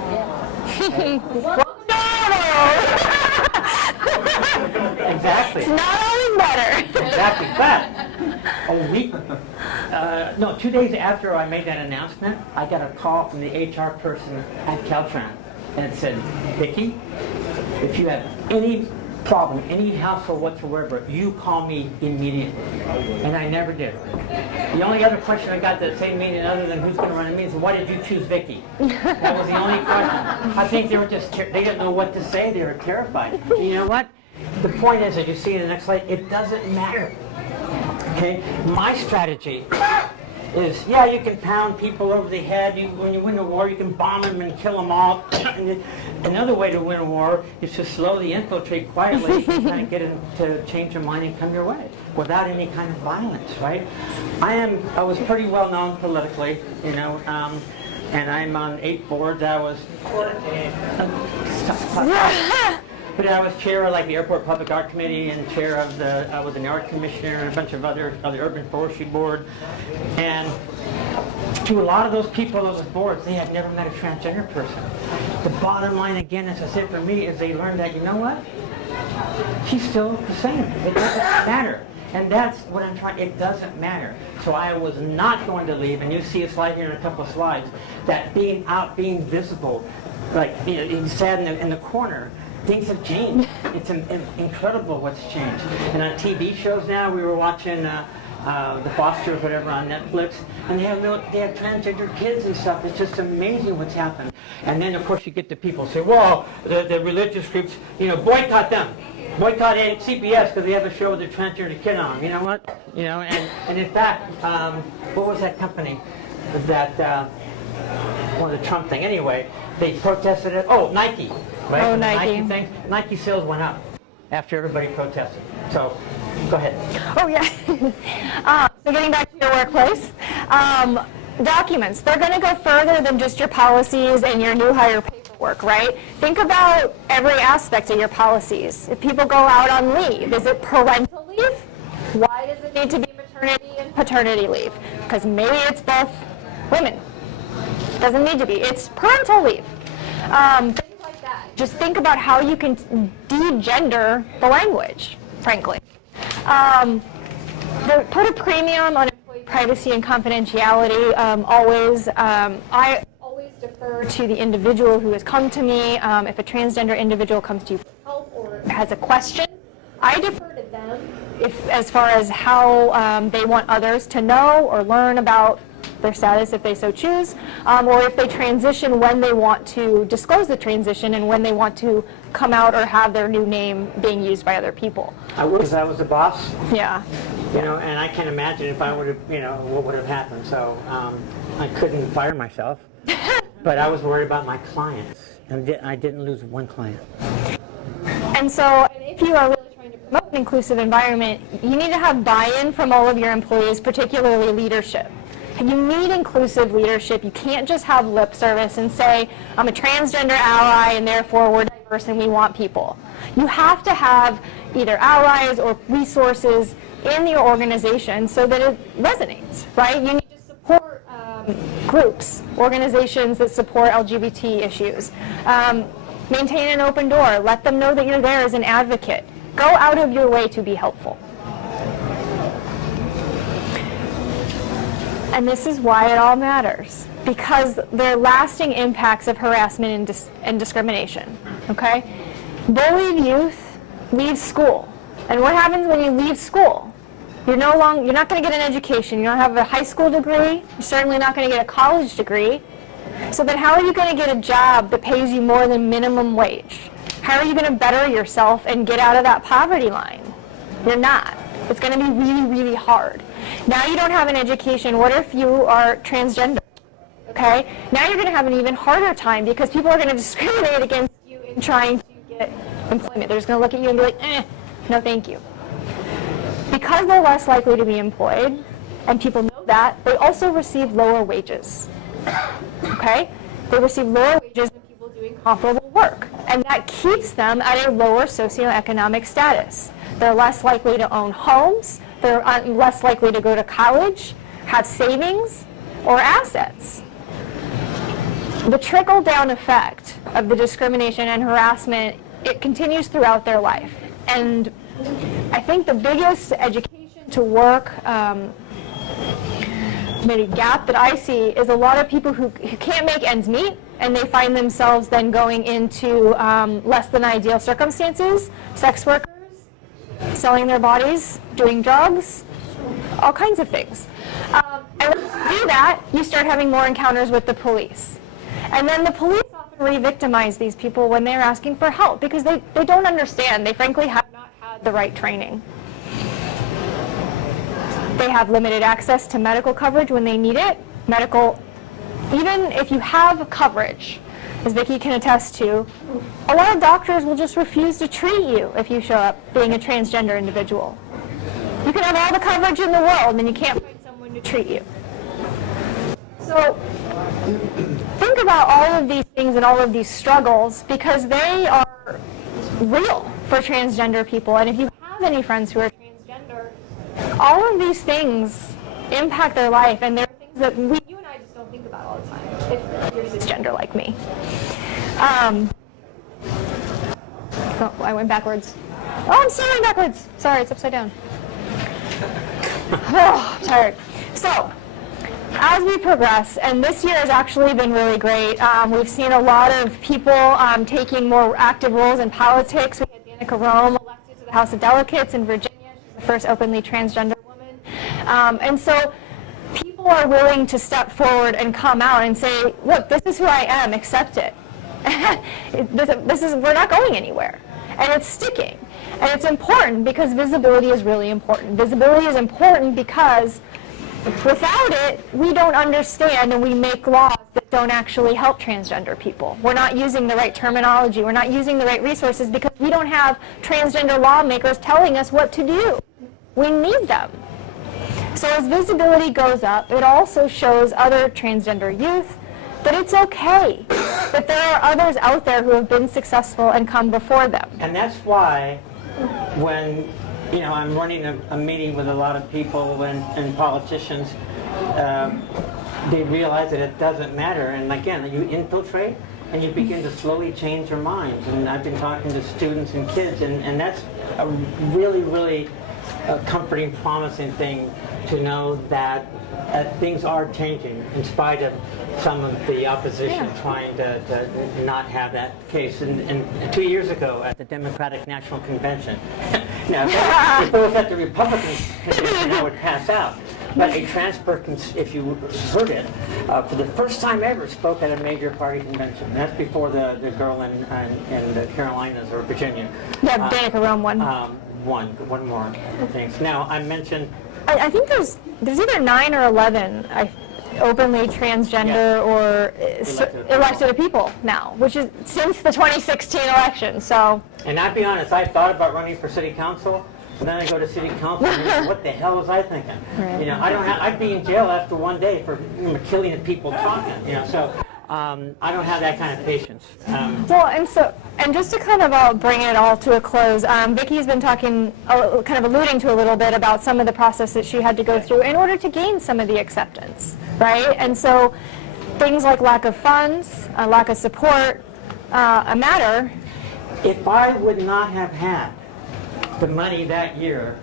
Exactly. It's not always better. Exactly. But 2 days after I made that announcement, I got a call from the HR person at Caltrans, and it said, Vicki, if you have any problem, any hassle whatsoever, you call me immediately. And I never did. The only other question I got that same meeting, other than who's going to run the meeting, is why did you choose Vicki? That was the only question. I think they were they didn't know what to say. They were terrified. You know what? The point is, as you see in the next slide, it doesn't matter. Okay? My strategy is, you can pound people over the head. When you win a war, you can bomb them and kill them all. Another way to win a war is to slowly infiltrate quietly and kind of get them to change their mind and come your way without any kind of violence, right? I was pretty well known politically, and I'm on 8 boards. I was but I was chair of the Airport Public Art Committee and chair of I was an art commissioner and a bunch of other urban forestry board. And to a lot of those people on those boards, they had never met a transgender person. The bottom line, again, as I said for me, is they learned that, you know what? She's still the same. It doesn't matter. And that's what I'm trying, it doesn't matter. So I was not going to leave, and you see a slide here in a couple of slides, that being out, being visible, you sat in the corner, things have changed. It's incredible what's changed. And on TV shows now, we were watching The Fosters, whatever, on Netflix, and they have transgender kids and stuff. It's just amazing what's happened. And then, of course, you get the people say, well, the religious groups, boycott them. Boycott CBS because they have a show with a transgender kid on. You know what? And in fact, what was that company that, one of the Trump thing? Anyway, they protested it. Oh, Nike. Right? Oh, Nike. Nike sales went up after everybody protested. So, go ahead. Oh, yeah. So getting back to your workplace, documents, they're going to go further than just your policies and your new hire paperwork, right? Think about every aspect of your policies. If people go out on leave, is it parental leave? Why does it need to be maternity maternity and paternity leave, because maybe it's both women. Doesn't need to be. It's parental leave. Things like that. Just think about how you can de-gender the language, frankly. Put a premium on employee privacy and confidentiality. I always defer to the individual who has come to me. If a transgender individual comes to you for help or has a question, I defer to them as far as how they want others to know or learn about their status if they so choose, or if they transition, when they want to disclose the transition and when they want to come out or have their new name being used by other people. Because I was the boss. Yeah. You know, and I can't imagine if I would have, you know, what would have happened. So I couldn't fire myself, but I was worried about my clients, and I didn't lose one client. And so, if you are really trying to promote an inclusive environment, you need to have buy-in from all of your employees, particularly leadership. You need inclusive leadership. You can't just have lip service and say, I'm a transgender ally and therefore we're diverse and we want people. You have to have either allies or resources in your organization so that it resonates, right? You need to support groups, organizations that support LGBT issues. Maintain an open door. Let them know that you're there as an advocate. Go out of your way to be helpful. And this is why it all matters, because there are lasting impacts of harassment and discrimination, okay? Bullied youth leave school. And what happens when you leave school? You're not going to get an education. You don't have a high school degree. You're certainly not going to get a college degree. So then how are you going to get a job that pays you more than minimum wage? How are you going to better yourself and get out of that poverty line? You're not. It's going to be really, really hard. Now you don't have an education. What if you are transgender? Okay? Now you're going to have an even harder time because people are going to discriminate against you in trying to get employment. They're just going to look at you and be like, no thank you. Because they're less likely to be employed, and people know that, they also receive lower wages. Okay? They receive lower wages than people doing comparable work. And that keeps them at a lower socioeconomic status. They're less likely to own homes. They're less likely to go to college, have savings, or assets. The trickle-down effect of the discrimination and harassment, it continues throughout their life. And I think the biggest education to work maybe gap that I see is a lot of people who can't make ends meet, and they find themselves then going into less than ideal circumstances, sex workers, selling their bodies, doing drugs, all kinds of things. And when you do that, you start having more encounters with the police. And then the police often re-victimize these people when they're asking for help because they don't understand. They frankly have not had the right training. They have limited access to medical coverage when they need it. Even if you have coverage, as Vicki can attest to, a lot of doctors will just refuse to treat you if you show up being a transgender individual. You can have all the coverage in the world and you can't find someone to treat you. So think about all of these things and all of these struggles because they are real for transgender people. And if you have any friends who are transgender, all of these things impact their life, and they're things that you and I just don't think about all the time if you're cisgender like me. Oh, I went backwards. Oh, I'm still going backwards. Sorry, it's upside down. Oh, I'm tired. So, as we progress, and this year has actually been really great, we've seen a lot of people taking more active roles in politics. We had Danica Rome elected to the House of Delegates in Virginia. She's the first openly transgender woman. And so people are willing to step forward and come out and say, look, this is who I am, accept it. We're not going anywhere. And it's sticking. And it's important because visibility is really important. Visibility is important because without it, we don't understand and we make laws that don't actually help transgender people. We're not using the right terminology. We're not using the right resources because we don't have transgender lawmakers telling us what to do. We need them. So as visibility goes up, it also shows other transgender youth that it's okay, that there are others out there who have been successful and come before them. And that's why when I'm running a meeting with a lot of people and politicians. They realize that it doesn't matter, and again, you infiltrate and you begin to slowly change their minds. And I've been talking to students and kids, and that's a really, really comforting, promising thing to know that things are changing in spite of some of the opposition trying to not have that case. And 2 years ago at the Democratic National Convention, now if it was at the Republican convention, I would pass out. But a trans person, if you heard it, for the first time ever spoke at a major party convention. And that's before the girl in the Carolinas or Virginia. Yeah, Danica Rome won. One more. Thanks. Now, I mentioned... I think there's either 9 or 11 openly transgender or elected people now, which is since the 2016 election. So. And I'll be honest, I thought about running for city council. And then I go to city council, and what the hell was I thinking? Right. I'd be in jail after one day for killing people talking. So I don't have that kind of patience. Well, and just to kind of bring it all to a close, Vicki's been talking, kind of alluding to a little bit about some of the process that she had to go through in order to gain some of the acceptance, right? And so things like lack of funds, lack of support, a matter. If I would not have had the money that year,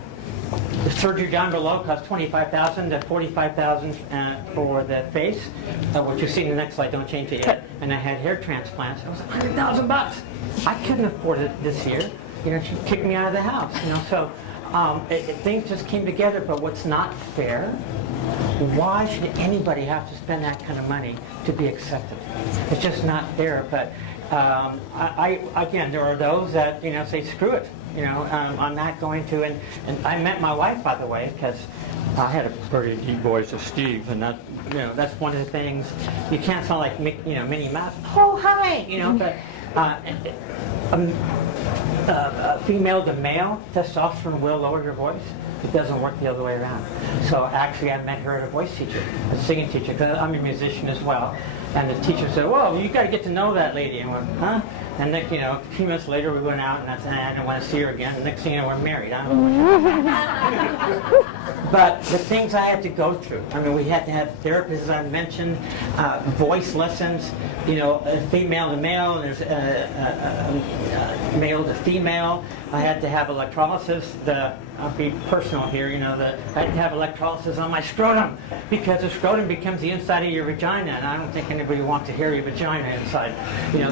the surgery down below cost $25,000 to $45,000 for the face, what you see in the next slide. Don't change it yet. And I had hair transplants. It was $100,000. I couldn't afford it this year. She kicked me out of the house. So things just came together. But what's not fair? Why should anybody have to spend that kind of money to be accepted? It's just not fair. But again, there are those that say screw it. I'm not going to, and I met my wife, by the way, because I had a pretty deep voice of Steve, and that's one of the things. You can't sound like Minnie Mouse. Oh hi, but female to male testosterone will lower your voice. It doesn't work the other way around. So actually, I met her at a voice teacher, a singing teacher, because I'm a musician as well. And the teacher said, "Well, you got to get to know that lady." And I went, "Huh?" And then, a few minutes later, we went out, and I said, "I didn't want to see her again." And next thing you know, we're married. I don't know. But the things I had to go through. I mean, we had to have therapists, as I mentioned, voice lessons. Female to male. There's male to female. I had to have electrolysis. I'll be personal here. I had to have electrolysis on my scrotum because the scrotum becomes the inside of your vagina, and I don't think anybody wants to hear your vagina inside.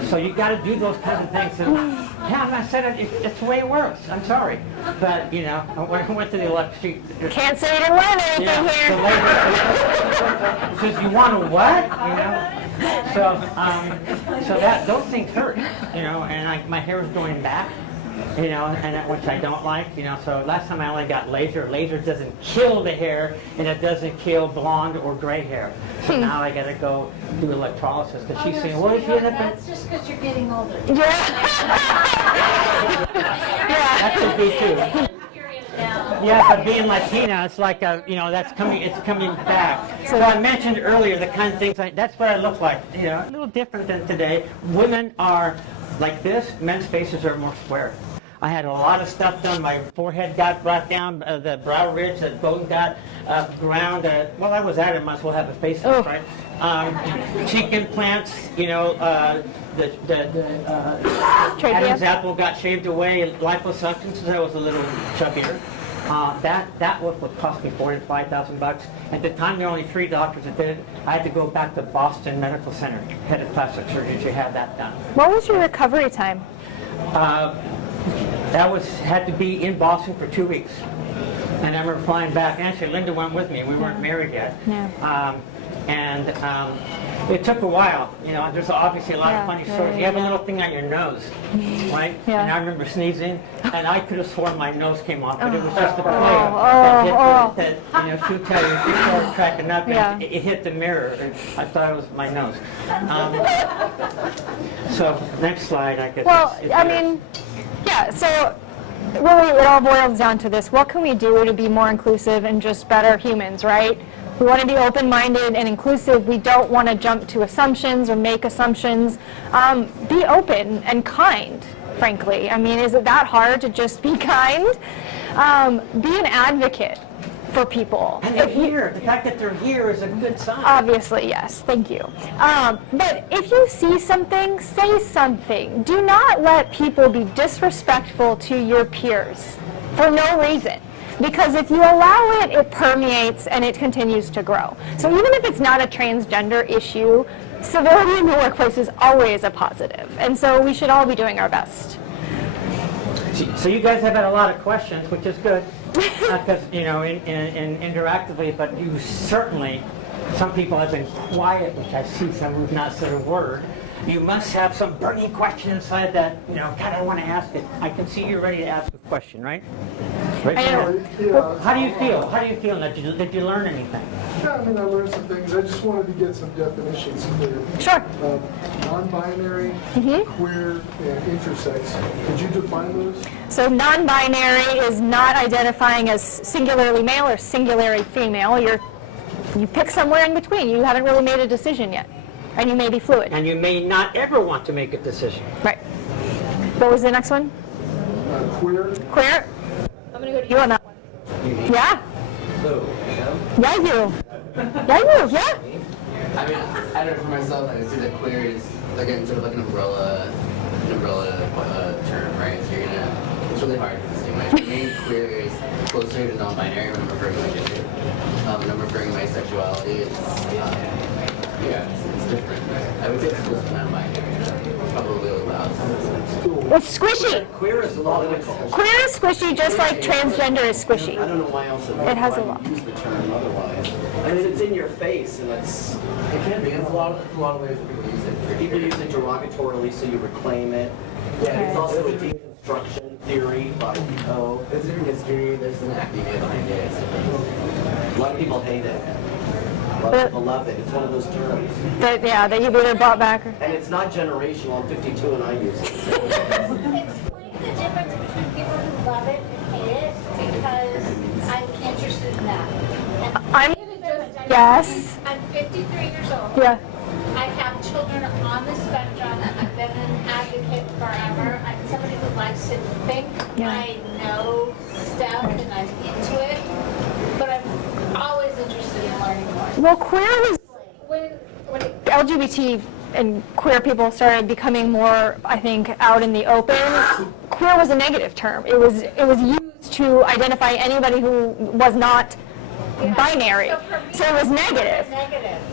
So you got to do those kinds of things. And, I said it's the way it works. I'm sorry, but I went to the electric. Can't say you didn't learn anything here. The lady says, "You want a what?" So those things hurt. And my hair was going back. And which I don't like, so last time I only got laser. Laser doesn't kill the hair, and it doesn't kill blonde or gray hair. So now I gotta go do electrolysis, because she's saying, well, if you end up That's just because you're getting older. That could be too. Yeah, but being Latina, it's like it's coming back. So I mentioned earlier the kind of things, that's what I look like, a little different than today. Women are like this, men's faces are more square. I had a lot of stuff done. My forehead got brought down, the brow ridge, the bone got ground. Well, I was at it, might as well have a facelift, right? Cheek implants, the Adam's apple got shaved away, liposuction, so I was a little chubbier. That would cost me $4,000 to $5,000. At the time, there were only 3 doctors that did it. I had to go back to Boston Medical Center, head of plastic surgery, to have that done. What was your recovery time? That had to be in Boston for 2 weeks. And I remember flying back. Actually, Linda went with me. We weren't married yet. Yeah. And it took a while. There's obviously a lot of funny stories. You have a little thing on your nose, right? Yeah. And I remember sneezing, and I could have sworn my nose came off, but it was just the plate that hit shoe tire. She started cracking up, and it hit the mirror. And I thought it was my nose. So next slide, I guess. Well, so really it all boils down to this. What can we do to be more inclusive and just better humans, right? We want to be open-minded and inclusive. We don't want to jump to assumptions or make assumptions. Be open and kind, frankly. I mean, is it that hard to just be kind? Be an advocate for people. And they're here. The fact that they're here is a good sign. Obviously, yes. Thank you. But if you see something, say something. Do not let people be disrespectful to your peers for no reason. Because if you allow it, it permeates and it continues to grow. So even if it's not a transgender issue, civility in the workplace is always a positive. And so we should all be doing our best. So you guys have had a lot of questions, which is good, because, you know, in interactively, but you certainly, some people have been quiet, which I see some who've not said a word. You must have some burning question inside that, you know, God, I want to ask it. I can see you're ready to ask a question, right? Right? Yeah. How do you feel? How do you feel? Did you learn anything? Yeah, I mean, I learned some things. I just wanted to get some definitions clear. Sure. Non-binary, queer, and intersex. Could you define those? So non-binary is not identifying as singularly male or singularly female. You pick somewhere in between. You haven't really made a decision yet. And you may be fluid. And you may not ever want to make a decision. Right. What was the next one? Queer. Queer? I'm going to go to you on that one. Yeah? Yeah, you. Yeah, you. Yeah? I mean, I don't know, for myself, I see that queer is, again, sort of like an umbrella term, right? So you're gonna, it's really hard to distinguish. For me, queer is closer to non-binary when I'm referring to my gender. When I'm referring to my sexuality, it's different. I would say it's close to non-binary. It's probably a little loud. It's squishy. Queer is political. Queer is squishy just like transgender is squishy. I don't know why else It has a lot. use the term otherwise. I mean, it's in your face, and it can be. It's a lot of ways that people use it. People use it derogatorily, so you reclaim it. Yeah, it's also a deconstruction theory by Poe. There's different history. There's an academia behind it. A lot of people hate it. A lot of people love it. It's one of those terms. That you've either bought back or... And it's not generational. I'm 52 and I use it. Explain the difference between people who love it and hate it, because I'm interested in that. Yes. I'm 53 years old. Yeah. I have children on the spectrum. I've been an advocate forever. I'm somebody who likes to think I know stuff and I'm into it, but I'm always interested in learning more. Well, queer was... When LGBT and queer people started becoming more, I think, out in the open. Queer was a negative term. It was used to identify anybody who was not binary. So it was negative.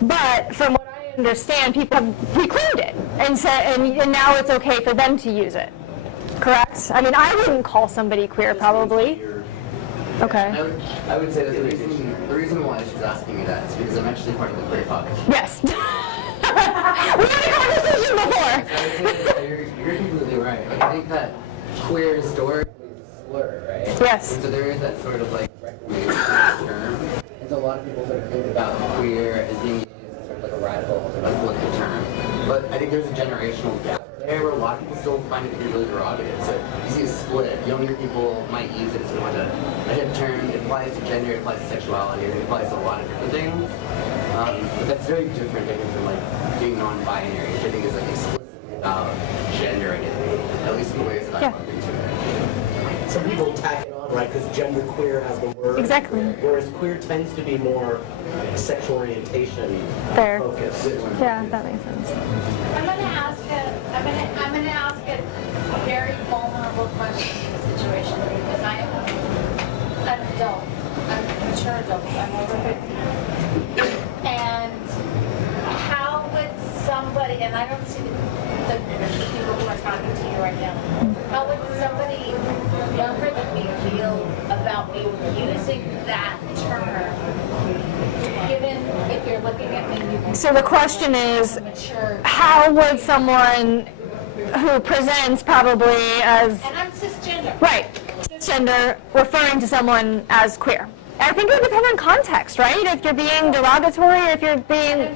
But from what I understand, people have reclaimed it and said, and now it's okay for them to use it. Correct? I mean, I wouldn't call somebody queer, probably. Okay. I would say that the reason why she's asking me that is because I'm actually part of the queer caucus. Yes. We had a conversation before. You're completely right. Like, I think that queer historically is a slur, right? Yes. And so there is that sort of like reclamation of the term. And so a lot of people sort of think about queer as being used as sort of like a radical, sort of political term. But I think there's a generational gap there where a lot of people still find it to be really derogative. So you see a split. Younger people might use it as sort of a hip term. It applies to gender, it applies to sexuality, it applies to a lot of different things. But that's very different, I think, from like being non-binary, which I think is like explicitly about gender identity, at least in the ways that I've bumped into it. Some people tack it on, right, because gender queer has the word. Exactly. Whereas queer tends to be more sexual orientation focused. Yeah, that makes sense. I'm going to ask a very vulnerable question in this situation because I'm an adult. I'm a mature adult. I'm over 50. And how would somebody, and I don't see the people who are talking to you right now, how would somebody younger than me feel about me using that term? Given if you're looking at me, you can. So the question is, how would someone who presents probably as... And I'm cisgender. Right, cisgender, referring to someone as queer. I think it would depend on context, right? If you're being derogatory, or if you're being...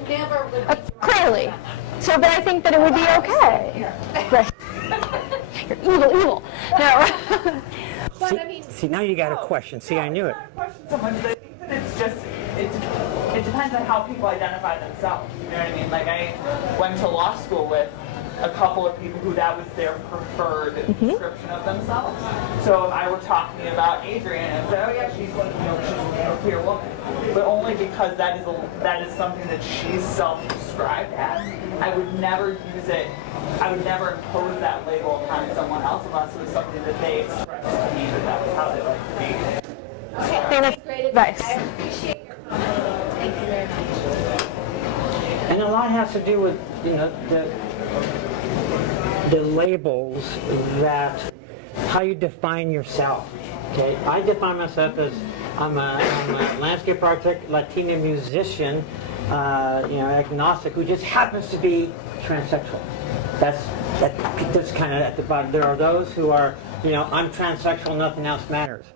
clearly. So, but I think that it would be okay. Right. You're evil. No. See, now you got a question. See, I knew it. I think that it's just, it depends on how people identify themselves. You know what I mean? Like, I went to law school with a couple of people who that was their preferred description of themselves. So if I were talking about Adrian and say, oh yeah, she's a queer woman, but only because that is something that she's self-described as, I would never use it. I would never impose that label upon someone else unless it was something that they expressed to me that was how they like to be. Okay, that's great advice. I appreciate your comment. Thank you very much. And a lot has to do with, the labels that, how you define yourself. Okay, I define myself as I'm a landscape architect, Latina musician, agnostic, who just happens to be transsexual. That's kind of at the bottom. There are those who are, I'm transsexual, nothing else matters.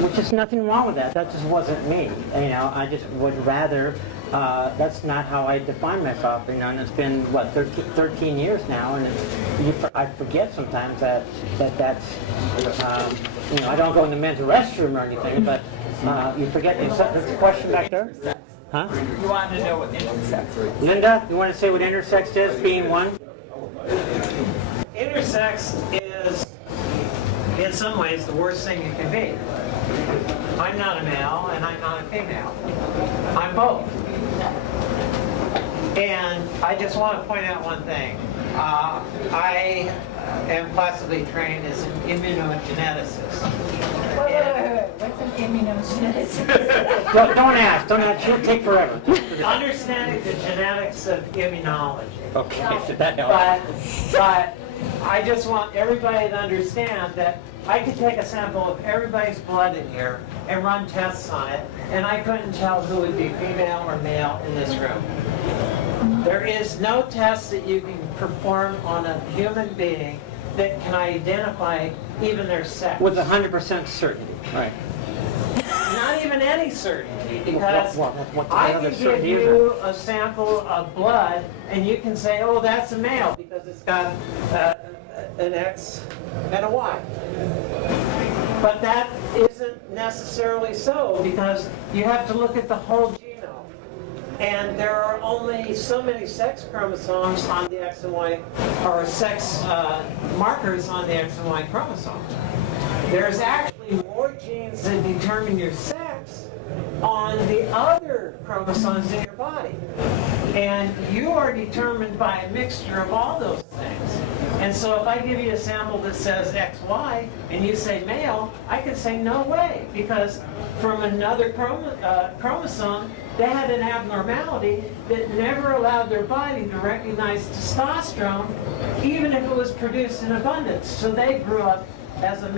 Which is nothing wrong with that. That just wasn't me. I just would rather. That's not how I define myself. And it's been 13 years now, and I forget sometimes that's. I don't go in the men's restroom or anything, but you forget. There's a question back there. Huh? You wanted to know what intersex is. Linda, you want to say what intersex is? Being one. Intersex is, in some ways, the worst thing you can be. I'm not a male and I'm not a female. I'm both. And I just want to point out one thing. I am classically trained as an immunogeneticist. What's an immunogeneticist? Don't ask. It'll take forever. Understanding the genetics of immunology. Okay, so that helps. But I just want everybody to understand that I could take a sample of everybody's blood in here and run tests on it, and I couldn't tell who would be female or male in this room. There is no test that you can perform on a human being that can identify even their sex. With 100% certainty. Right. Not even any certainty, because what I other can give certainty is you a sample of blood, and you can say, oh, that's a male, because it's got an X and a Y. But that isn't necessarily so, because you have to look at the whole genome. And there are only so many sex chromosomes on the X and Y, or sex markers on the X and Y chromosome. There's actually more genes that determine your sex on the other chromosomes in your body. And you are determined by a mixture of all those things. And so if I give you a sample that says XY and you say male, I can say no way, because from another chromosome, they had an abnormality that never allowed their body to recognize testosterone, even if it was produced in abundance. So they grew up as a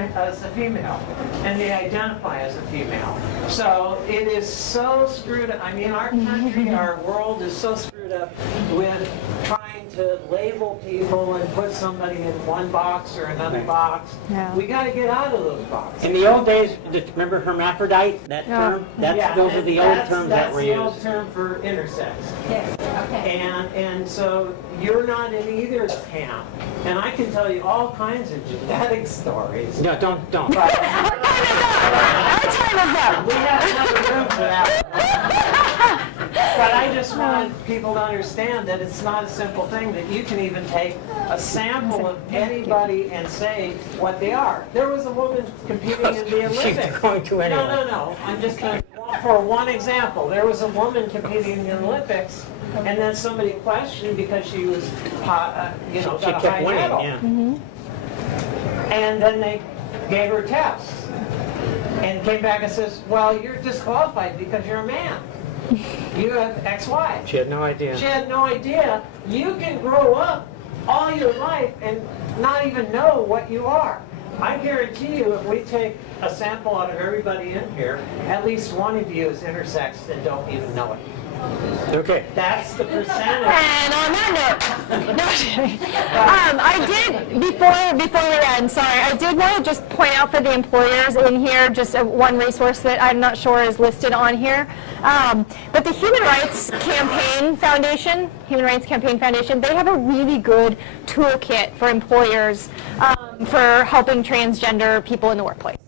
female, and they identify as a female. So it is so screwed up. I mean, our country, our world is so screwed up with trying to label people and put somebody in one box or another box. Yeah. We got to get out of those boxes. In the old days, remember hermaphrodite, that term? Those are the old terms that were used. That's the old term for intersex. Yeah, okay. And so you're not in either camp. And I can tell you all kinds of genetic stories. No, don't. Our time is up. We have another room for that. But I just want people to understand that it's not a simple thing, that you can even take a sample of anybody and say what they are. There was a woman competing in the Olympics. She's going to anyway. No. I'm just going to, for one example, there was a woman competing in the Olympics, and then somebody questioned because she was, got a high medal. Yeah. And then they gave her tests and came back and says, well, you're disqualified because you're a man. You have XY. She had no idea. She had no idea. You can grow up all your life and not even know what you are. I guarantee you, if we take a sample out of everybody in here, at least one of you is intersexed and don't even know it. Okay. That's the percentage. And on that note, no, I did, before we end, sorry, I did want to just point out for the employers in here, just one resource that I'm not sure is listed on here, but the Human Rights Campaign Foundation, they have a really good toolkit for employers for helping transgender people in the workplace.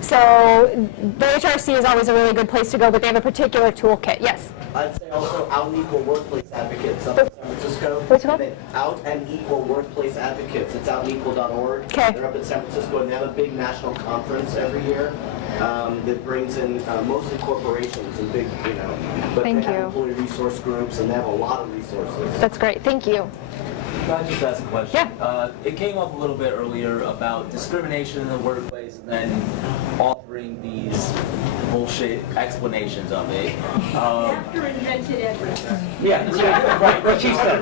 So the HRC is always a really good place to go, but they have a particular toolkit. Yes? I'd say also Out Equal Workplace Advocates up in San Francisco Francisco. What's it called? Out and Equal Workplace Advocates. It's outandequal.org. Okay. They're up in San Francisco, and they have a big national conference every year that brings in mostly corporations and big, but Thank they have you. employee resource groups, and they have a lot of resources. That's great. Thank you. Can I just ask a question? Yeah. It came up a little bit earlier about discrimination in the workplace and then offering these bullshit explanations of it. After invented everything. Yeah, right, what she said.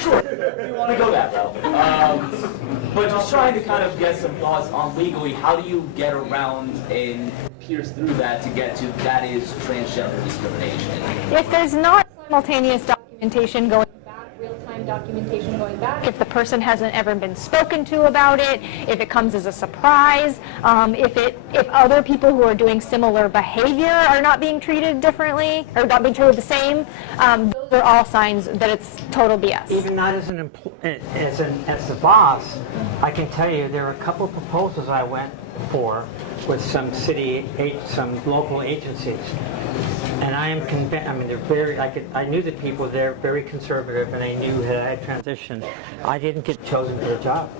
Sure, if you want to go that route. But just trying to kind of get some thoughts on legally, how do you get around and pierce through that to get to that is transgender discrimination? If there's not simultaneous documentation going back, real-time documentation going back, if the person hasn't ever been spoken to about it, if it comes as a surprise, if other people who are doing similar behavior are not being treated differently or not being treated the same, those are all signs that it's total BS. Even not as as the boss, I can tell you there are a couple of proposals I went for with some local agencies. And I am convinced, they're very, I knew the people, they're very conservative, and I knew that I had transitioned. I didn't get chosen for the job.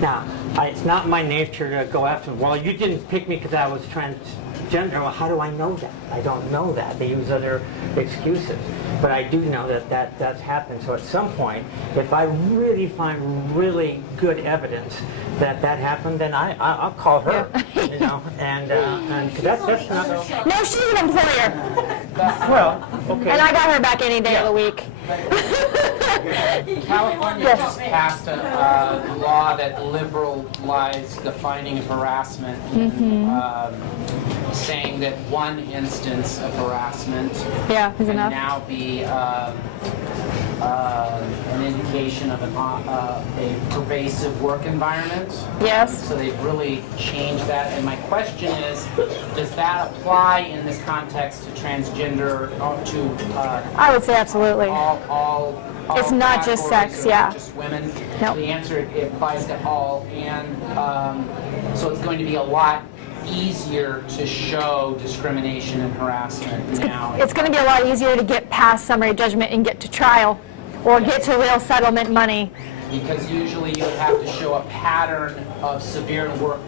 Now, it's not my nature to go after them. Well, you didn't pick me because I was transgender. Well, how do I know that? I don't know that. They use other excuses. But I do know that that's happened. So at some point, if I really find really good evidence that happened, then I'll call her, and that's not... No, she's an employer. Well, okay. And I got her back any day of the week. California Yes. just passed a law that liberalized the finding of harassment, saying that one instance of harassment Yeah, is can enough. now be an indication of a pervasive work environment. Yes. So they've really changed that. And my question is, does that apply in this context to transgender, I would say absolutely. all It's not just categories, sex, or yeah. just women? No. The answer, it applies to all, and so it's going to be a lot easier to show discrimination and harassment now. It's going to be a lot easier to get past summary judgment and get to trial or get to real settlement money. Because usually you would have to show a pattern of severe work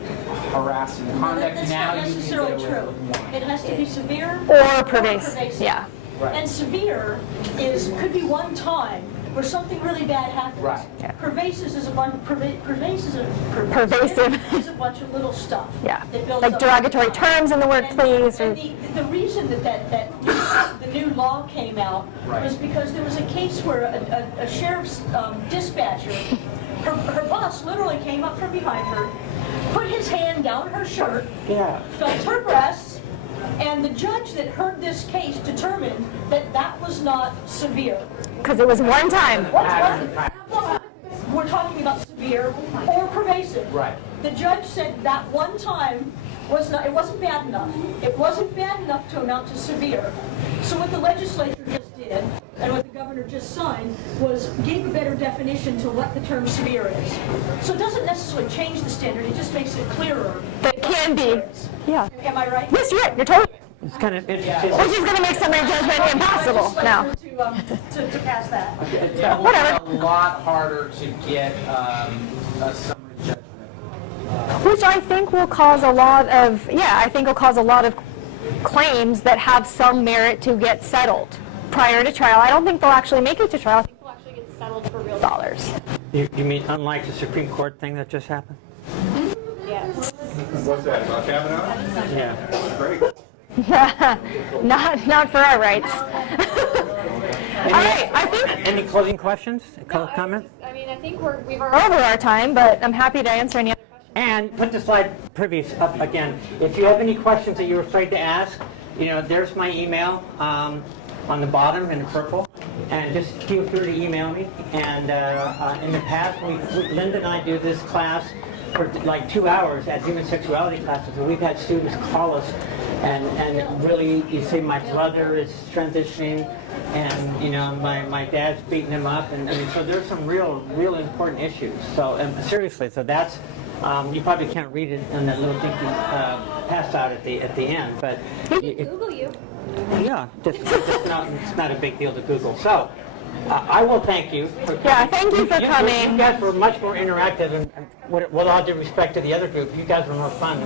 harassing conduct. That's Now not you can necessarily get away true. with one. It has to be severe Or pervasive. Yeah. Right. And severe could be one time where something really bad happens. Right. Yeah. Pervasive is a bunch is a bunch of little stuff. Yeah. that builds Like up. derogatory terms in the workplace. And the reason that the new law came out Right. was because there was a case where a sheriff's dispatcher, her boss literally came up from behind her, put his hand down her shirt, felt her breasts, and the judge that heard this case determined that that was not severe. Because it was one time. We're talking about severe or pervasive. Right. The judge said that one time it wasn't bad enough. It wasn't bad enough to amount to severe. So what the legislature just did, and what the governor just signed, was gave a better definition to what the term severe is. So it doesn't necessarily change the standard, it just makes it clearer. That it can be. Yeah. Am I right? Yes, you're right. You're totally right. It's kind of, Which is going to make summary judgment impossible now. To pass that. It will be whatever. a lot harder to get a summary judgment. Which I think will cause a lot of, claims that have some merit to get settled prior to trial. I don't think they'll actually make it to trial. I think they'll actually get settled for real dollars. you mean unlike the Supreme Court thing that just happened? Yes. What's that, about Kavanaugh? Yeah. Great. Not for our rights. All right, I think. Any closing questions, comments? I think we're over our time, but I'm happy to answer any other questions. And put the slide previous up again. If you have any questions that you're afraid to ask, there's my email on the bottom in purple, and just feel free to email me. And in the past, Linda and I do this class for like 2 hours at human sexuality classes, and we've had students call us and really, you say my brother is transitioning, and my dad's beating him up, and so there's some real important issues. So seriously, so that's you probably can't read it in that little thing passed out at the end, but Google you. yeah, it's not a big deal to Google. So I will thank you. Yeah, thank you for You coming. guys were much more interactive, and with all due respect to the other group, you guys were more fun.